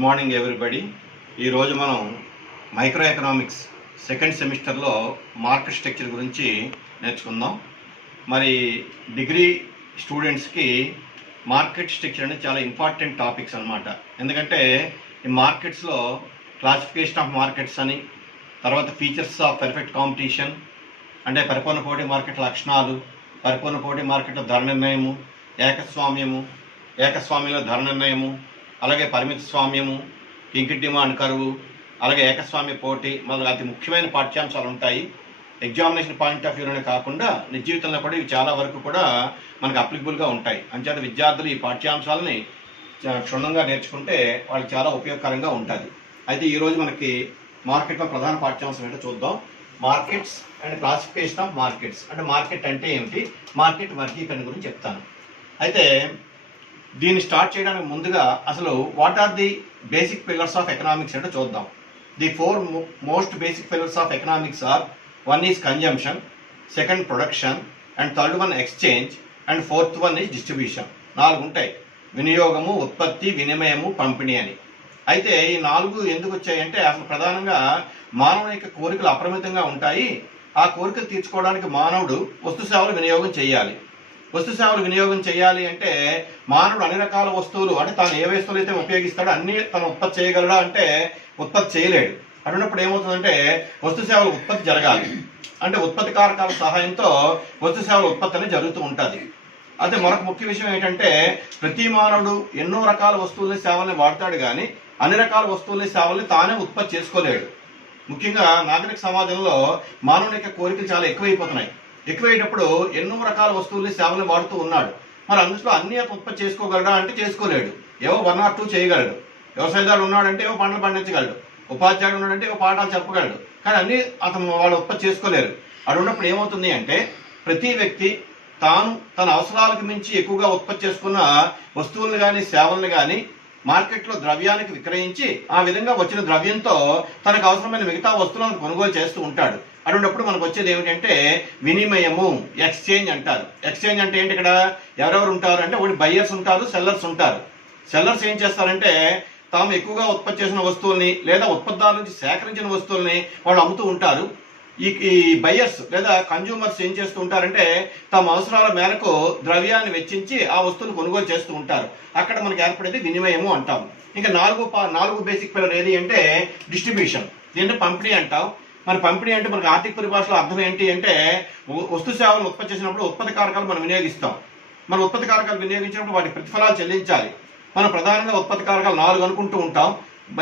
Good morning everybody. ఈరోజు మనం micro economics second సెమిస్టర్లో మార్కెట్ స్ట్రక్చర్ గురించి నేర్చుకుందాం. మరి డిగ్రీ స్టూడెంట్స్కి మార్కెట్ స్ట్రక్చర్ అనేది చాలా ఇంపార్టెంట్ టాపిక్స్ అన్నమాట. ఎందుకంటే ఈ మార్కెట్స్లో క్లాసిఫికేషన్ ఆఫ్ మార్కెట్స్ అని, తర్వాత ఫీచర్స్ ఆఫ్ పర్ఫెక్ట్ కాంపిటీషన్ అంటే పరిపూర్ణ పోటీ మార్కెట్ లక్షణాలు, పరిపూర్ణ పోటీ మార్కెట్లో ధర నిర్ణయము, ఏకస్వామ్యంలో ధర నిర్ణయము, అలాగే పరిమిత స్వామ్యము, లింక్డ్ డిమాండ్ కరువు, అలాగే ఏకస్వామ్య పోటీ మొదలు అతి ముఖ్యమైన పాఠ్యాంశాలు ఉంటాయి. ఎగ్జామినేషన్ పాయింట్ ఆఫ్ వ్యూలోనే కాకుండా నిజ జీవితంలో కూడా ఇవి చాలా వరకు కూడా మనకు అప్లికబుల్గా ఉంటాయి. అంచేత విద్యార్థులు ఈ పాఠ్యాంశాలని క్షుణ్ణంగా నేర్చుకుంటే వాళ్ళకి చాలా ఉపయోగకరంగా ఉంటుంది. అయితే ఈరోజు మనకి మార్కెట్లో ప్రధాన పాఠ్యాంశం ఏంటో చూద్దాం. Markets and classification of markets అంటే మార్కెట్ అంటే ఏమిటి, మార్కెట్ వర్గీకరణ గురించి చెప్తాను. అయితే దీన్ని స్టార్ట్ చేయడానికి ముందుగా అసలు what are the basic pillars of economics అంటే చూద్దాం. The four most basic pillars of economics are: one is consumption, second production, and third one exchange, and fourth one is distribution. 4 ఉంటాయి: వినియోగము, ఉత్పత్తి, వినిమయము, పంపిణీ అని. అయితే ఈ 4 ఎందుకు వచ్చాయంటే అసలు ప్రధానంగా మానవుని యొక్క కోరికలు అపరిమితంగా ఉంటాయి. ఆ కోరికలు తీర్చుకోవడానికి మానవుడు వస్తు సేవలు వినియోగం చేయాలి. వస్తు సేవలు వినియోగం చేయాలి అంటే మానవుడు అన్ని రకాల వస్తువులు అంటే తాను ఏ వస్తువులు అయితే ఉపయోగిస్తాడో అన్ని తను ఉత్పత్తి చేయగలడా అంటే ఉత్పత్తి చేయలేడు. అటున్నప్పుడు ఏమవుతుందంటే వస్తు సేవలు ఉత్పత్తి జరగాలి. అంటే ఉత్పత్తి కారకాల సహాయంతో వస్తు సేవల ఉత్పత్తి అనేది జరుగుతూ ఉంటుంది. అయితే మరొక ముఖ్య విషయం ఏంటంటే ప్రతి మానవుడు ఎన్నో రకాల వస్తువుల్ని సేవల్ని వాడతాడు, కానీ అన్ని రకాల వస్తువుల్ని సేవల్ని తానే ఉత్పత్తి చేసుకోలేడు. ముఖ్యంగా నాగరిక సమాజంలో మానవుని యొక్క కోరికలు చాలా ఎక్కువైపోతున్నాయి. ఎక్కువైనప్పుడు ఎన్నో రకాల వస్తువుల్ని సేవలు వాడుతూ ఉన్నాడు. మరి అందులో అన్ని ఉత్పత్తి చేసుకోగలడా అంటే చేసుకోలేడు. ఏవో 1 or 2 చేయగలడు. వ్యవసాయదారుడు ఉన్నాడంటే ఏవో పంటలు పండించగలడు. ఉపాధ్యాయుడు ఉన్నాడంటే ఏవో పాఠాలు చెప్పగలడు. కానీ అన్ని వాళ్ళు ఉత్పత్తి చేసుకోలేరు. అటు ఉన్నప్పుడు ఏమవుతుంది అంటే ప్రతి వ్యక్తి తాను తన అవసరాలకు మించి ఎక్కువగా ఉత్పత్తి చేసుకున్న వస్తువులను కానీ సేవలను కానీ మార్కెట్లో ద్రవ్యానికి విక్రయించి ఆ విధంగా వచ్చిన ద్రవ్యంతో తనకు అవసరమైన మిగతా వస్తువులను కొనుగోలు చేస్తూ ఉంటాడు. అటువంటిప్పుడు మనకు వచ్చేది ఏమిటంటే వినిమయము, ఎక్స్చేంజ్ అంటారు. ఎక్స్చేంజ్ అంటే ఏంటి? ఇక్కడ ఎవరెవరు ఉంటారు అంటే ఒకటి బయ్యర్స్ ఉంటారు, సెల్లర్స్ ఉంటారు. సెల్లర్స్ ఏం చేస్తారంటే తాము ఎక్కువగా ఉత్పత్తి చేసిన వస్తువుల్ని లేదా ఉత్పత్తుల నుంచి సేకరించిన వస్తువుల్ని వాళ్ళు అమ్ముతూ ఉంటారు. ఈ బయ్యర్స్ లేదా కన్జ్యూమర్స్ ఏం చేస్తూ ఉంటారంటే తమ అవసరాల మేరకు ద్రవ్యాన్ని వెచ్చించి ఆ వస్తువును కొనుగోలు చేస్తూ ఉంటారు. అక్కడ మనకి ఏర్పడేది వినిమయము అంటాం. ఇంకా 4 బేసిక్ పిల్లర్ ఏది అంటే డిస్ట్రిబ్యూషన్, దీంట్లో పంపిణీ అంటాం. మన పంపిణీ అంటే మనకి ఆర్థిక పరిభాషలో అర్థం ఏంటి అంటే వస్తు సేవలను ఉత్పత్తి చేసినప్పుడు ఉత్పత్తి కారకాలు మనం వినియోగిస్తాం. మన ఉత్పత్తి కారకాలు వినియోగించినప్పుడు వాటి ప్రతిఫలాలు చెల్లించాలి. మనం ప్రధానంగా ఉత్పత్తి కారకాలు 4 అనుకుంటూ ఉంటాం.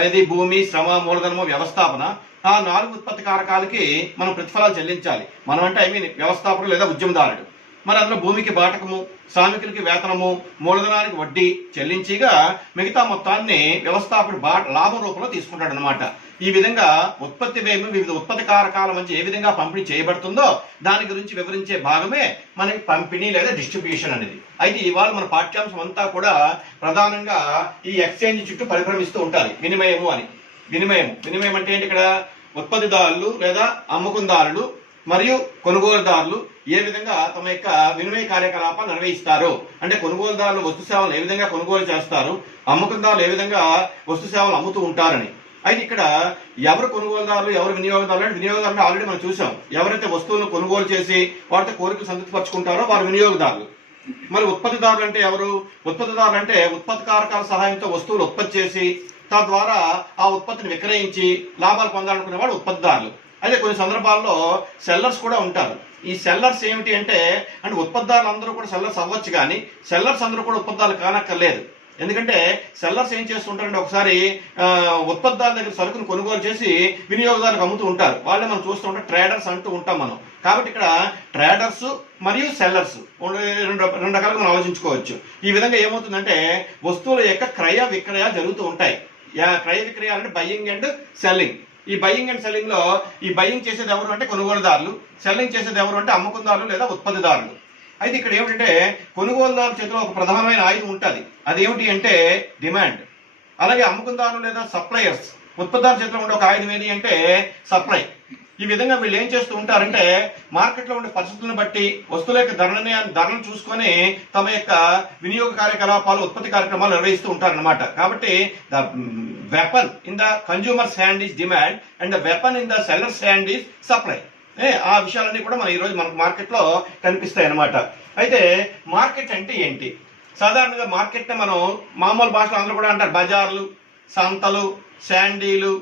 ఇది భూమి, శ్రమ, మూలధనము, వ్యవస్థాపన. ఆ 4 ఉత్పత్తి కారకాలకి మనం ప్రతిఫలాలు చెల్లించాలి. మనం అంటే వ్యవస్థాపకుడు లేదా ఉద్యమదారుడు. మరి అందులో భూమికి బాటకము, శ్రామికులకి వేతనము, మూలధనానికి వడ్డీ చెల్లించిగా మిగతా మొత్తాన్ని వ్యవస్థాపకుడు లాభం రూపంలో తీసుకుంటాడు అనమాట. ఈ విధంగా ఉత్పత్తి వ్యయం వివిధ ఉత్పత్తి కారకాల మధ్య ఏ విధంగా పంపిణీ చేయబడుతుందో దాని గురించి వివరించే భాగమే మనకి పంపిణీ లేదా డిస్ట్రిబ్యూషన్ అనేది. అయితే ఇవాళ మన పాఠ్యాంశం అంతా కూడా ప్రధానంగా ఈ ఎక్స్చేంజ్ చుట్టూ పరిభ్రమిస్తూ ఉంటారు. వినిమయము అని. వినిమయం అంటే ఏంటి? ఇక్కడ ఉత్పత్తిదారులు లేదా అమ్మకందారులు మరియు కొనుగోలుదారులు ఏ విధంగా తమ యొక్క వినిమయ కార్యకలాపాలు నిర్వహిస్తారు అంటే కొనుగోలుదారులు వస్తు సేవలు ఏ విధంగా కొనుగోలు చేస్తారు, అమ్మకందారులు ఏ విధంగా వస్తు సేవలు అమ్ముతూ ఉంటారని. అయితే ఇక్కడ ఎవరు కొనుగోలుదారులు, ఎవరు వినియోగదారులు అంటే వినియోగదారులు ఆల్రెడీ మనం చూసాం. ఎవరైతే వస్తువులను కొనుగోలు చేసి వాటితో కోరికలు సంతృప్తిపరచుకుంటారో వారు వినియోగదారులు. మరి ఉత్పత్తిదారులు అంటే ఎవరు? ఉత్పత్తిదారులు అంటే ఉత్పత్తి కారకాల సహాయంతో వస్తువులు ఉత్పత్తి చేసి తద్వారా ఆ ఉత్పత్తిని విక్రయించి లాభాలు పొందాలనుకునే వాళ్ళు ఉత్పత్తిదారులు. అయితే కొన్ని సందర్భాల్లో సెల్లర్స్ కూడా ఉంటారు. ఈ సెల్లర్స్ ఏమిటి అంటే ఉత్పత్తిదారులు అందరూ కూడా సెల్లర్స్ అవ్వచ్చు, కానీ సెల్లర్స్ అందరూ కూడా ఉత్పత్తిదారులు కానక్కర్లేదు. ఎందుకంటే సెల్లర్స్ ఏం చేస్తుంటారంటే ఒకసారి ఉత్పత్తిదారుల దగ్గర సరుకును కొనుగోలు చేసి వినియోగదారులకు అమ్ముతూ ఉంటారు. వాళ్ళే మనం చూస్తూ ఉంటాం, ట్రేడర్స్ అంటూ ఉంటాం మనం. కాబట్టి ఇక్కడ ట్రేడర్స్ మరియు సెల్లర్స్ రెండు రకాలుగా మనం ఆలోచించుకోవచ్చు. ఈ విధంగా ఏమవుతుందంటే వస్తువుల యొక్క క్రయ విక్రయాలు జరుగుతూ ఉంటాయి. క్రయ విక్రయాలు అంటే బయ్యింగ్ అండ్ సెల్లింగ్. ఈ బయ్యింగ్ అండ్ సెల్లింగ్ లో ఈ బయ్యింగ్ చేసేది ఎవరు అంటే కొనుగోలుదారులు, సెల్లింగ్ చేసేది ఎవరు అంటే అమ్మకందారులు లేదా ఉత్పత్తిదారులు. అయితే ఇక్కడ ఏమిటంటే కొనుగోలుదారుల చేతిలో ఒక ప్రధానమైన ఆయుధం ఉంటుంది. అదేమిటి అంటే డిమాండ్. అలాగే అమ్మకందారులు లేదా సప్లయర్స్, ఉత్పత్తిదారుల చేతిలో ఉండే ఒక ఆయుధం ఏది అంటే సప్లై. ఈ విధంగా వీళ్ళు ఏం చేస్తూ ఉంటారంటే మార్కెట్లో ఉండే పరిస్థితులను బట్టి వస్తువుల యొక్క ధరలను చూసుకొని తమ యొక్క వినియోగ కార్యకలాపాలు ఉత్పత్తి కార్యక్రమాలు నిర్వహిస్తూ ఉంటారన్నమాట. కాబట్టి the weapon in the consumers hand is demand and the weapon in the sellers hand is supply. ఆ విషయాలన్నీ కూడా మన ఈరోజు మనకు మార్కెట్లో కనిపిస్తాయి అన్నమాట. అయితే మార్కెట్ అంటే ఏంటి? సాధారణంగా మార్కెట్ మనం మామూలు భాషలో అందరూ కూడా అంటారు బజార్లు, సంతలు, శాండీలు,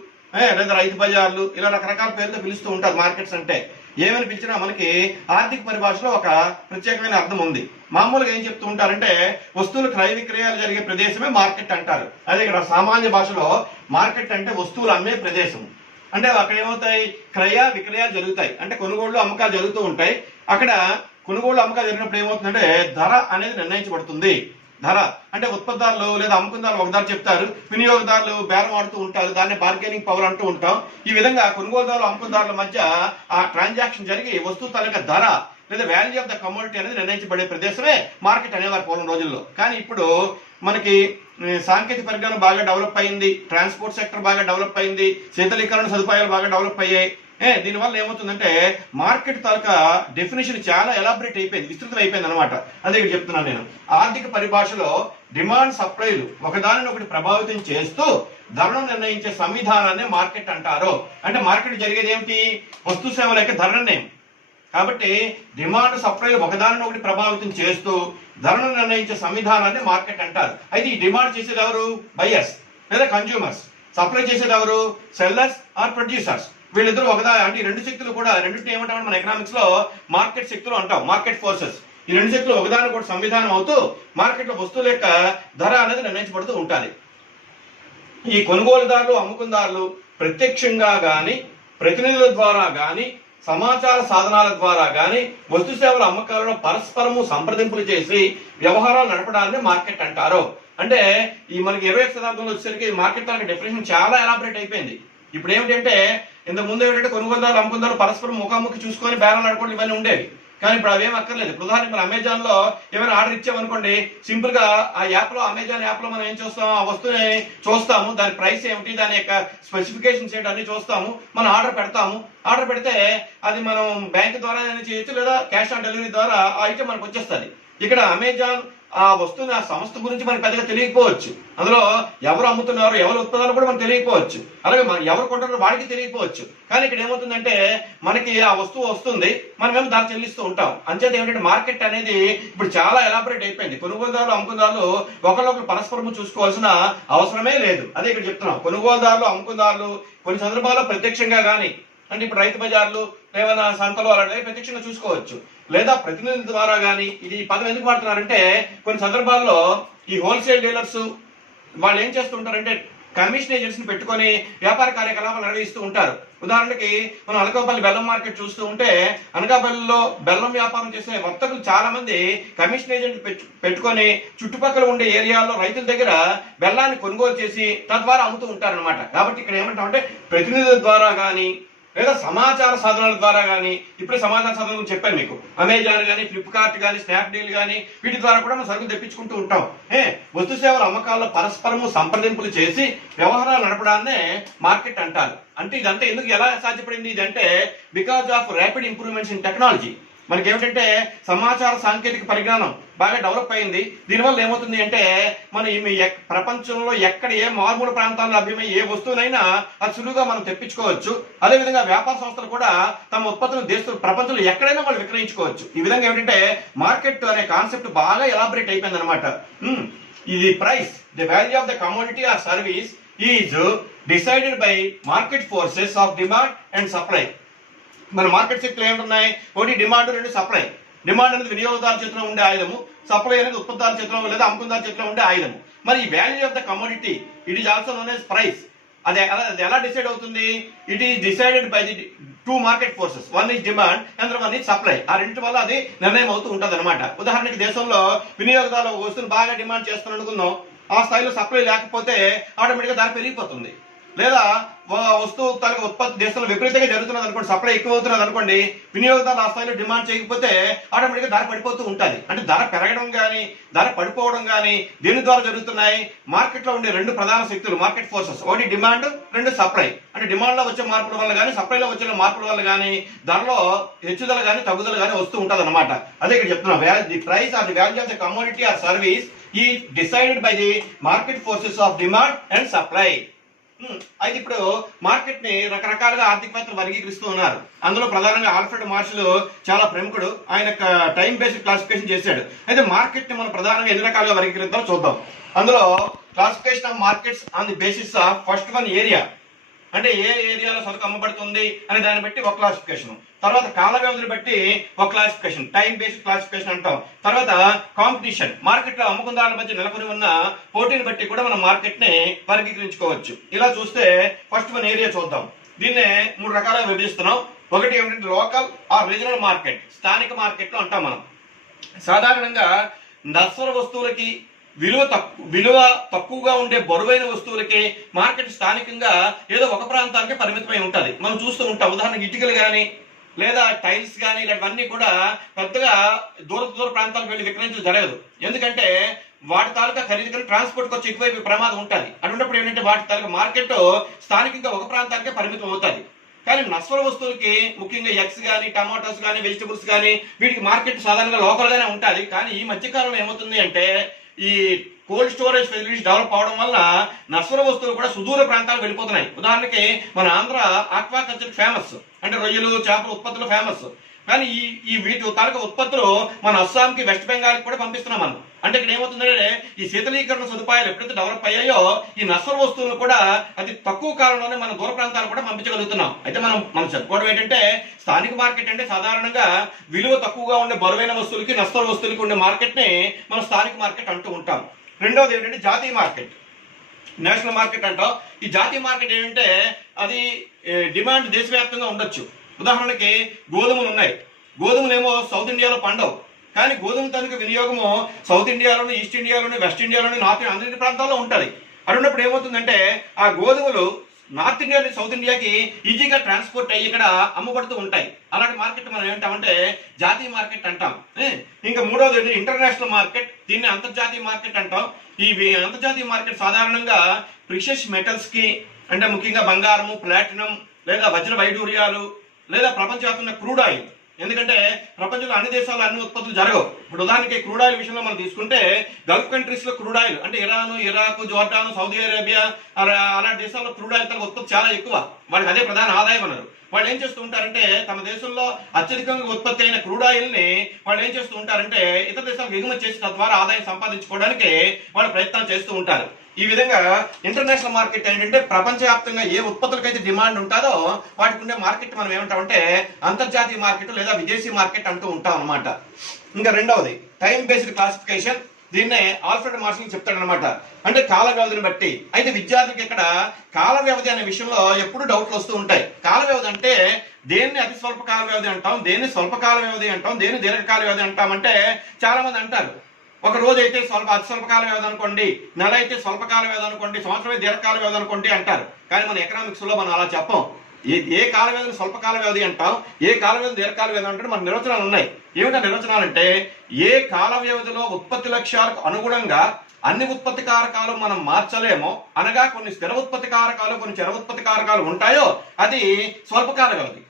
లేదా రైతు బజార్లు, ఇలా రకరకాల పేర్లతో పిలుస్తూ ఉంటారు. మార్కెట్స్ అంటే ఏమని పిలిచినా మనకి ఆర్థిక పరిభాషలో ఒక ప్రత్యేకమైన అర్థం ఉంది. మామూలుగా ఏం చెప్తూ ఉంటారంటే వస్తువులు క్రయ విక్రయాలు జరిగే ప్రదేశమే మార్కెట్ అంటారు. అదే ఇక్కడ సామాన్య భాషలో మార్కెట్ అంటే వస్తువులు అమ్మే ప్రదేశం. అంటే అక్కడ ఏమవుతాయి? క్రయ విక్రయాలు జరుగుతాయి, అంటే కొనుగోళ్లు అమ్మకాలు జరుగుతూ ఉంటాయి. అక్కడ కొనుగోళ్లు అమ్మకాలు జరిగినప్పుడు ఏమవుతుందంటే ధర అనేది నిర్ణయించబడుతుంది. ధర అంటే ఉత్పత్తిదారులు లేదా అమ్ముకుందారులు ఒక ధర చెప్తారు, వినియోగదారులు బేరం ఆడుతూ ఉంటారు, దాన్ని బార్గెనింగ్ పవర్ అంటూ ఉంటాం. ఈ విధంగా కొనుగోలుదారులు అమ్ముకుందారుల మధ్య ఆ ట్రాన్సాక్షన్ జరిగి వస్తువు తాలూకా ధర లేదా వాల్యూ ఆఫ్ ద కమోడిటీ అనేది నిర్ణయించబడే ప్రదేశమే మార్కెట్ అనేవారు పూర్వం రోజుల్లో. కానీ ఇప్పుడు మనకి సాంకేతిక పరిజ్ఞానం బాగా డెవలప్ అయింది, ట్రాన్స్పోర్ట్ సెక్టర్ బాగా డెవలప్ అయింది, శీతలీకరణ సదుపాయాలు బాగా డెవలప్ అయ్యాయి. దీనివల్ల ఏమవుతుందంటే మార్కెట్ తాలూకా డెఫినేషన్ చాలా ఎలాబరేట్ అయిపోయింది, విస్తృతం అయిపోయింది అనమాట. అదే ఇక్కడ చెప్తున్నాను నేను. ఆర్థిక పరిభాషలో డిమాండ్ సప్లైలు ఒకదానిని ఒకటి ప్రభావితం చేస్తూ ధరను నిర్ణయించే సంవిధానాన్ని మార్కెట్ అంటారు. అంటే మార్కెట్ జరిగేది ఏమిటి? వస్తు సేవల యొక్క ధర నిర్ణయం. కాబట్టి డిమాండ్ సప్లైలు ఒకదానిని ఒకటి ప్రభావితం చేస్తూ ధరను నిర్ణయించే సంవిధానాన్ని మార్కెట్ అంటారు. అయితే ఈ డిమాండ్ చేసేది ఎవరు? బయర్స్ లేదా కన్జ్యూమర్స్. సప్లై చేసేది ఎవరు? Sellers or producers. వీళ్ళిద్దరూ అంటే ఈ రెండు శక్తులు కూడా, రెండింటిని ఏమంటాం మన ఎకనామిక్స్ లో మార్కెట్ శక్తులు అంటాం, మార్కెట్ ఫోర్సెస్. ఈ రెండు శక్తులు ఒకదాని కూడా సంవిధానం అవుతూ మార్కెట్ లో వస్తువుల యొక్క ధర అనేది నిర్ణయించబడుతూ ఉంటుంది. ఈ కొనుగోలుదారులు అమ్ముకుందారులు ప్రత్యక్షంగా గాని ప్రతినిధుల ద్వారా గాని సమాచార సాధనాల ద్వారా గాని వస్తు సేవల అమ్మకాలలో పరస్పరము సంప్రదింపులు చేసి వ్యవహారాలు నడపడాన్ని మార్కెట్ అంటారు. అంటే ఈ మనకి 20వ శతాబ్దంలో వచ్చేసరికి మార్కెట్ తాలూకా డెఫినేషన్ చాలా ఎలాబరేట్ అయిపోయింది. ఇప్పుడు ఏమిటంటే ఇంత ముందు ఏంటంటే కొనుగోలుదారులు అమ్ముకుందారులు పరస్పరం ముఖాముఖి చూసుకొని బేరాలు నడుకోవడం ఇవన్నీ ఉండేవి. కానీ ఇప్పుడు అవేం అక్కర్లేదు. ఉదాహరణకి మనం అమెజాన్ లో ఏమైనా ఆర్డర్ ఇచ్చామనుకోండి, సింపుల్ గా ఆ యాప్ లో, అమెజాన్ యాప్ లో మనం ఏం చూస్తాం? ఆ వస్తువుని చూస్తాము, దాని ప్రైస్ ఏమిటి, దాని యొక్క స్పెసిఫికేషన్స్ ఏంటి అన్ని చూస్తాము, మనం ఆర్డర్ పెడతాము. ఆర్డర్ పెడితే అది మనం బ్యాంక్ ద్వారా చేయొచ్చు, లేదా క్యాష్ ఆన్ డెలివరీ ద్వారా ఆ ఐటమ్ మనకు వచ్చేస్తుంది. ఇక్కడ అమెజాన్ ఆ వస్తువుని, ఆ సంస్థ గురించి మనకు పెద్దగా తెలియకపోవచ్చు, అందులో ఎవరు అమ్ముతున్నారు, ఎవరు ఉత్పత్తులు కూడా మనకు తెలియకపోవచ్చు, అలాగే ఎవరు కొంటున్నారో వాడికి తెలియకపోవచ్చు. కానీ ఇక్కడ ఏమవుతుందంటే మనకి ఆ వస్తువు వస్తుంది, మనమేమో దాన్ని చెల్లిస్తూ ఉంటాం. అంచేత ఏమిటంటే మార్కెట్ అనేది ఇప్పుడు చాలా ఎలాబరేట్ అయిపోయింది. కొనుగోలుదారులు అమ్ముకుందారులు ఒకరినొకరు పరస్పరము చూసుకోవాల్సిన అవసరమే లేదు. అదే ఇక్కడ చెప్తున్నాం. కొనుగోలుదారులు అమ్ముకుందారులు కొన్ని సందర్భాల్లో ప్రత్యక్షంగా కానీ, అంటే ఇప్పుడు రైతు బజార్లు ఏమైనా సంతలు అలాంటివి ప్రత్యక్షంగా చూసుకోవచ్చు, లేదా ప్రతినిధుల ద్వారా కానీ. ఇది పదం ఎందుకు వాడుతున్నారంటే కొన్ని సందర్భాల్లో ఈ హోల్సేల్ డీలర్స్ వాళ్ళు ఏం చేస్తుంటారంటే కమిషన్ ఏజెంట్స్ ని పెట్టుకొని వ్యాపార కార్యకలాపాలు నిర్వహిస్తూ ఉంటారు. ఉదాహరణకి మనం అనకాపల్లి బెల్లం మార్కెట్ చూస్తూ ఉంటే, అనకాపల్లిలో బెల్లం వ్యాపారం చేసే వర్తకులు చాలా మంది కమిషన్ ఏజెంట్ పెట్టుకొని చుట్టుపక్కల ఉండే ఏరియాలో రైతుల దగ్గర బెల్లాన్ని కొనుగోలు చేసి తద్వారా అమ్ముతూ ఉంటారనమాట. కాబట్టి ఇక్కడ ఏమంటామంటే ప్రతినిధుల ద్వారా కానీ లేదా సమాచార సాధనాల ద్వారా కానీ, ఇప్పుడే సమాచార సాధనాల గురించి చెప్పాను మీకు, అమెజాన్ కానీ, ఫ్లిప్కార్ట్ కానీ, స్నాప్డీల్ కానీ, వీటి ద్వారా కూడా మనం సరుకులు తెప్పించుకుంటూ ఉంటాం. వస్తు సేవల అమ్మకాల్లో పరస్పరము సంప్రదింపులు చేసి వ్యవహారాలు నడపడాన్నే మార్కెట్ అంటారు. అంటే ఇదంతా ఎందుకు ఎలా సాధ్యపడింది? ఇదంటే because of rapid improvements in technology. మనకి ఏమిటంటే సమాచార సాంకేతిక పరిజ్ఞానం బాగా డెవలప్ అయింది. దీనివల్ల ఏమవుతుంది అంటే మనం ప్రపంచంలో ఎక్కడ ఏ మారుమూల ప్రాంతాల్లో లభ్యమై ఏ వస్తువునైనా అది సులువుగా మనం తెప్పించుకోవచ్చు. అదేవిధంగా వ్యాపార సంస్థలు కూడా తమ ఉత్పత్తులు ప్రపంచంలో ఎక్కడైనా వాళ్ళు విక్రయించుకోవచ్చు. ఈ విధంగా ఏమిటంటే మార్కెట్ అనే కాన్సెప్ట్ బాగా ఎలాబరేట్ అయిపోయింది అనమాట. ఇది price, the value of the commodity or service is decided by market forces of demand and supply. మన మార్కెట్ శక్తులు ఏముంటున్నాయి? ఒకటి డిమాండ్, రెండు సప్లై. డిమాండ్ అనేది వినియోగదారు చేతిలో ఉండే ఆయుధము, సప్లై అనేది ఉత్పత్తిదారు చేతిలో లేదా అమ్ముకుందారు చేతిలో ఉండే ఆయుధము. మరి ఈ value of the commodity it is also known as price. అది ఎలా డిసైడ్ అవుతుంది? It is decided by the two market forces, one is demand and one is supply. ఆ రెండింటి వల్ల అది నిర్ణయం అవుతూ ఉంటుంది అనమాట. ఉదాహరణకి దేశంలో వినియోగదారులు ఒక వస్తువుని బాగా డిమాండ్ చేస్తున్నారు అనుకుందాం, ఆ స్థాయిలో సప్లై లేకపోతే ఆటోమేటిక్గా ధర పెరిగిపోతుంది. లేదా వస్తువు తాలూకు ఉత్పత్తి దేశంలో విపరీతంగా జరుగుతున్నది అనుకోండి, సప్లై ఎక్కువ అవుతున్నది అనుకోండి, వినియోగదారులు ఆ స్థాయిలో డిమాండ్ చేయకపోతే ఆటోమేటిక్గా ధర పడిపోతూ ఉంటుంది. అంటే ధర పెరగడం కానీ ధర పడిపోవడం కానీ దేని ద్వారా జరుగుతున్నాయి? మార్కెట్లో ఉండే రెండు ప్రధాన శక్తులు, మార్కెట్ ఫోర్సెస్, ఒకటి డిమాండ్, రెండు సప్లై. అంటే డిమాండ్ లో వచ్చే మార్పుల వల్ల కానీ సప్లైలో వచ్చే మార్పుల వల్ల కానీ ధరలో హెచ్చుదల కానీ తగ్గుదల కానీ వస్తూ ఉంటుంది అనమాట. అదే ఇక్కడ చెప్తున్నాం, the price or the value of the commodity or service is decided by the market forces of demand and supply. అయితే ఇప్పుడు మార్కెట్ ని రకరకాలుగా ఆర్థికవేత్తలు వర్గీకరిస్తూ ఉన్నారు. అందులో ప్రధానంగా ఆల్ఫ్రెడ్ మార్షల్ చాలా ప్రముఖుడు. ఆయన టైం బేస్డ్ క్లాసిఫికేషన్ చేశాడు. అయితే మార్కెట్ ని మనం ప్రధానంగా ఎన్ని రకాలుగా వర్గీకరిద్దాం చూద్దాం. అందులో classification of markets on the basis of first one area, అంటే ఏ ఏరియాలో సరుకు అమ్మబడుతుంది అనే దాన్ని బట్టి ఒక క్లాసిఫికేషన్. తర్వాత కాల వ్యవధిని బట్టి ఒక క్లాసిఫికేషన్, టైం బేస్డ్ క్లాసిఫికేషన్ అంటాం. తర్వాత కాంపిటీషన్, మార్కెట్ లో అమ్మకందారుల మధ్య నెలకొని ఉన్న పోటీని బట్టి కూడా మనం మార్కెట్ ని వర్గీకరించుకోవచ్చు. ఇలా చూస్తే ఫస్ట్ వన్ ఏరియా చూద్దాం. దీన్నే మూడు రకాలుగా విభజిస్తున్నాం. ఒకటి ఏమిటంటే లోకల్ ఆర్ రీజనల్ మార్కెట్, స్థానిక మార్కెట్లు అంటాం మనం. సాధారణంగా నర్సర వస్తువులకి విలువ తక్కువగా ఉండే బరువైన వస్తువులకి మార్కెట్ స్థానికంగా ఏదో ఒక ప్రాంతానికి పరిమితమై ఉంటుంది. మనం చూస్తూ ఉంటాం. ఉదాహరణకి ఇటుకలు కానీ లేదా టైల్స్ కానీ ఇలాంటివన్నీ కూడా పెద్దగా దూర ప్రాంతాలకు వెళ్ళి విక్రయించడం జరగదు. ఎందుకంటే వాటి తాలూకా ఖరీదు కానీ ట్రాన్స్పోర్ట్ వచ్చి ఎక్కువైపు ప్రమాదం ఉంటుంది. అటువంటిప్పుడు ఏంటంటే వాటి తాలూకా మార్కెట్ స్థానికంగా ఒక ప్రాంతానికే పరిమితం అవుతుంది. కానీ నర్సర వస్తువులకి ముఖ్యంగా ఎగ్స్ కానీ టమాటోస్ కానీ వెజిటబుల్స్ కానీ వీటికి మార్కెట్ సాధారణంగా లోకల్ గానే ఉంటుంది. కానీ ఈ మధ్యకాలంలో ఏమవుతుంది అంటే ఈ కోల్డ్ స్టోరేజ్ ఫెసిలిటీస్ డెవలప్ అవడం వల్ల నర్సర వస్తువులు కూడా సుదూర ప్రాంతాలకు వెళ్ళిపోతున్నాయి. ఉదాహరణకి మన ఆంధ్ర ఆక్వాకల్చర్ ఫేమస్, అంటే రొయ్యలు చేపల ఉత్పత్తులు ఫేమస్. కానీ ఈ వీటి తాలూకా ఉత్పత్తులు మన అస్సాంకి వెస్ట్ బెంగాల్కి కూడా పంపిస్తున్నాం మనం. అంటే ఇక్కడ ఏమవుతుందంటే ఈ శీతలీకరణ సదుపాయాలు ఎప్పుడైతే డెవలప్ అయ్యాయో ఈ నర్సర వస్తువులు కూడా అతి తక్కువ కాలంలోనే మన దూర ప్రాంతాలు కూడా పంపించగలుగుతున్నాం. అయితే మనం చెప్పుకోవడం ఏంటంటే స్థానిక మార్కెట్ అంటే సాధారణంగా విలువ తక్కువగా ఉండే బరువైన వస్తువులకి నర్సర వస్తువులకి ఉండే మార్కెట్ ని మనం స్థానిక మార్కెట్ అంటూ ఉంటాం. రెండవది ఏంటంటే జాతీయ మార్కెట్, నేషనల్ మార్కెట్ అంటాం. ఈ జాతీయ మార్కెట్ ఏంటంటే అది డిమాండ్ దేశవ్యాప్తంగా ఉండొచ్చు. ఉదాహరణకి గోధుమలు ఉన్నాయి. గోధుమలేమో సౌత్ ఇండియాలో పండవు, కానీ గోధుమ తాలూకు వినియోగము సౌత్ ఇండియాలోని, ఈస్ట్ ఇండియాలోని, వెస్ట్ ఇండియాలోని, నార్త్ ఇండియా అన్ని ప్రాంతాల్లో ఉంటుంది. అటువంటిప్పుడు ఏమవుతుందంటే ఆ గోధుమలు నార్త్ ఇండియా నుంచి సౌత్ ఇండియాకి ఈజీగా ట్రాన్స్పోర్ట్ అయ్యి ఇక్కడ అమ్మబడుతూ ఉంటాయి. అలాంటి మార్కెట్ మనం ఏమంటామంటే జాతీయ మార్కెట్ అంటాం. ఇంకా మూడవది ఇంటర్నేషనల్ మార్కెట్, దీన్ని అంతర్జాతీయ మార్కెట్ అంటాం. ఈ అంతర్జాతీయ మార్కెట్ సాధారణంగా ప్రిషియస్ మెటల్స్ కి, అంటే ముఖ్యంగా బంగారము, ప్లాటినం లేదా వజ్ర వైడూర్యాలు లేదా ప్రపంచవ్యాప్తంగా క్రూడ్ ఆయిల్. ఎందుకంటే ప్రపంచంలో అన్ని దేశాల్లో అన్ని ఉత్పత్తులు జరగవు. ఇప్పుడు ఉదాహరణకి క్రూడ్ ఆయిల్ విషయంలో మనం తీసుకుంటే గల్ఫ్ కంట్రీస్ లో క్రూడ్ ఆయిల్ అంటే Iran, Iraq, Jordan, Saudi Arabia అలాంటి దేశాల్లో క్రూడ్ ఆయిల్ తన ఉత్పత్తి చాలా ఎక్కువ. వాళ్ళకి అదే ప్రధాన ఆదాయం అన్నారు. వాళ్ళు ఏం చేస్తూ ఉంటారంటే తమ దేశంలో అత్యధికంగా ఉత్పత్తి అయిన క్రూడ్ ఆయిల్ ని వాళ్ళు ఏం చేస్తూ ఉంటారంటే ఇతర దేశాలకు ఎగుమతి చేసి తద్వారా ఆదాయం సంపాదించుకోవడానికి వాళ్ళు ప్రయత్నాలు చేస్తూ ఉంటారు. ఈ విధంగా ఇంటర్నేషనల్ మార్కెట్ ఏంటంటే ప్రపంచవ్యాప్తంగా ఏ ఉత్పత్తులకైతే డిమాండ్ ఉంటుందో వాటికి ఉండే మార్కెట్ మనం ఏమంటామంటే అంతర్జాతీయ మార్కెట్ లేదా విదేశీ మార్కెట్ అంటూ ఉంటాం అనమాట. ఇంకా రెండవది టైం బేస్డ్ క్లాసిఫికేషన్, దీన్నే ఆల్ఫ్రెడ్ మార్షల్ చెప్తాడు అనమాట. అంటే కాల వ్యవధిని బట్టి. అయితే విద్యార్థులకి ఇక్కడ కాల వ్యవధి అనే విషయంలో ఎప్పుడు డౌట్లు వస్తూ ఉంటాయి. కాల వ్యవధి అంటే దేన్ని అతి స్వల్పకాల వ్యవధి అంటాం, దేన్ని స్వల్పకాల వ్యవధి అంటాం, దేన్ని దీర్ఘకాల వ్యవధి అంటామంటే చాలా మంది అంటారు ఒక రోజు అయితే అతి స్వల్పకాల వ్యవధి అనుకోండి, నెల అయితే స్వల్పకాల వ్యవధి అనుకోండి, సంవత్సరం అయితే దీర్ఘకాల వ్యవధి అనుకోండి అంటారు. కానీ మన ఎకనామిక్స్ లో మనం అలా చెప్పం. ఏ కాల వ్యవధిని స్వల్పకాల వ్యవధి అంటాం, ఏ కాల వ్యవధి దీర్ఘకాల వ్యవధి అంటే మన నిర్వచనాలు ఉన్నాయి. ఏమిటా నిర్వచనాలు అంటే ఏ కాల వ్యవధిలో ఉత్పత్తి లక్ష్యాలకు అనుగుణంగా అన్ని ఉత్పత్తి కారకాలు మనం మార్చలేమో, అనగా కొన్ని స్థిర ఉత్పత్తి కారకాలు కొన్ని చర ఉత్పత్తి కారకాలు ఉంటాయో అది స్వల్పకాల వ్యవధి.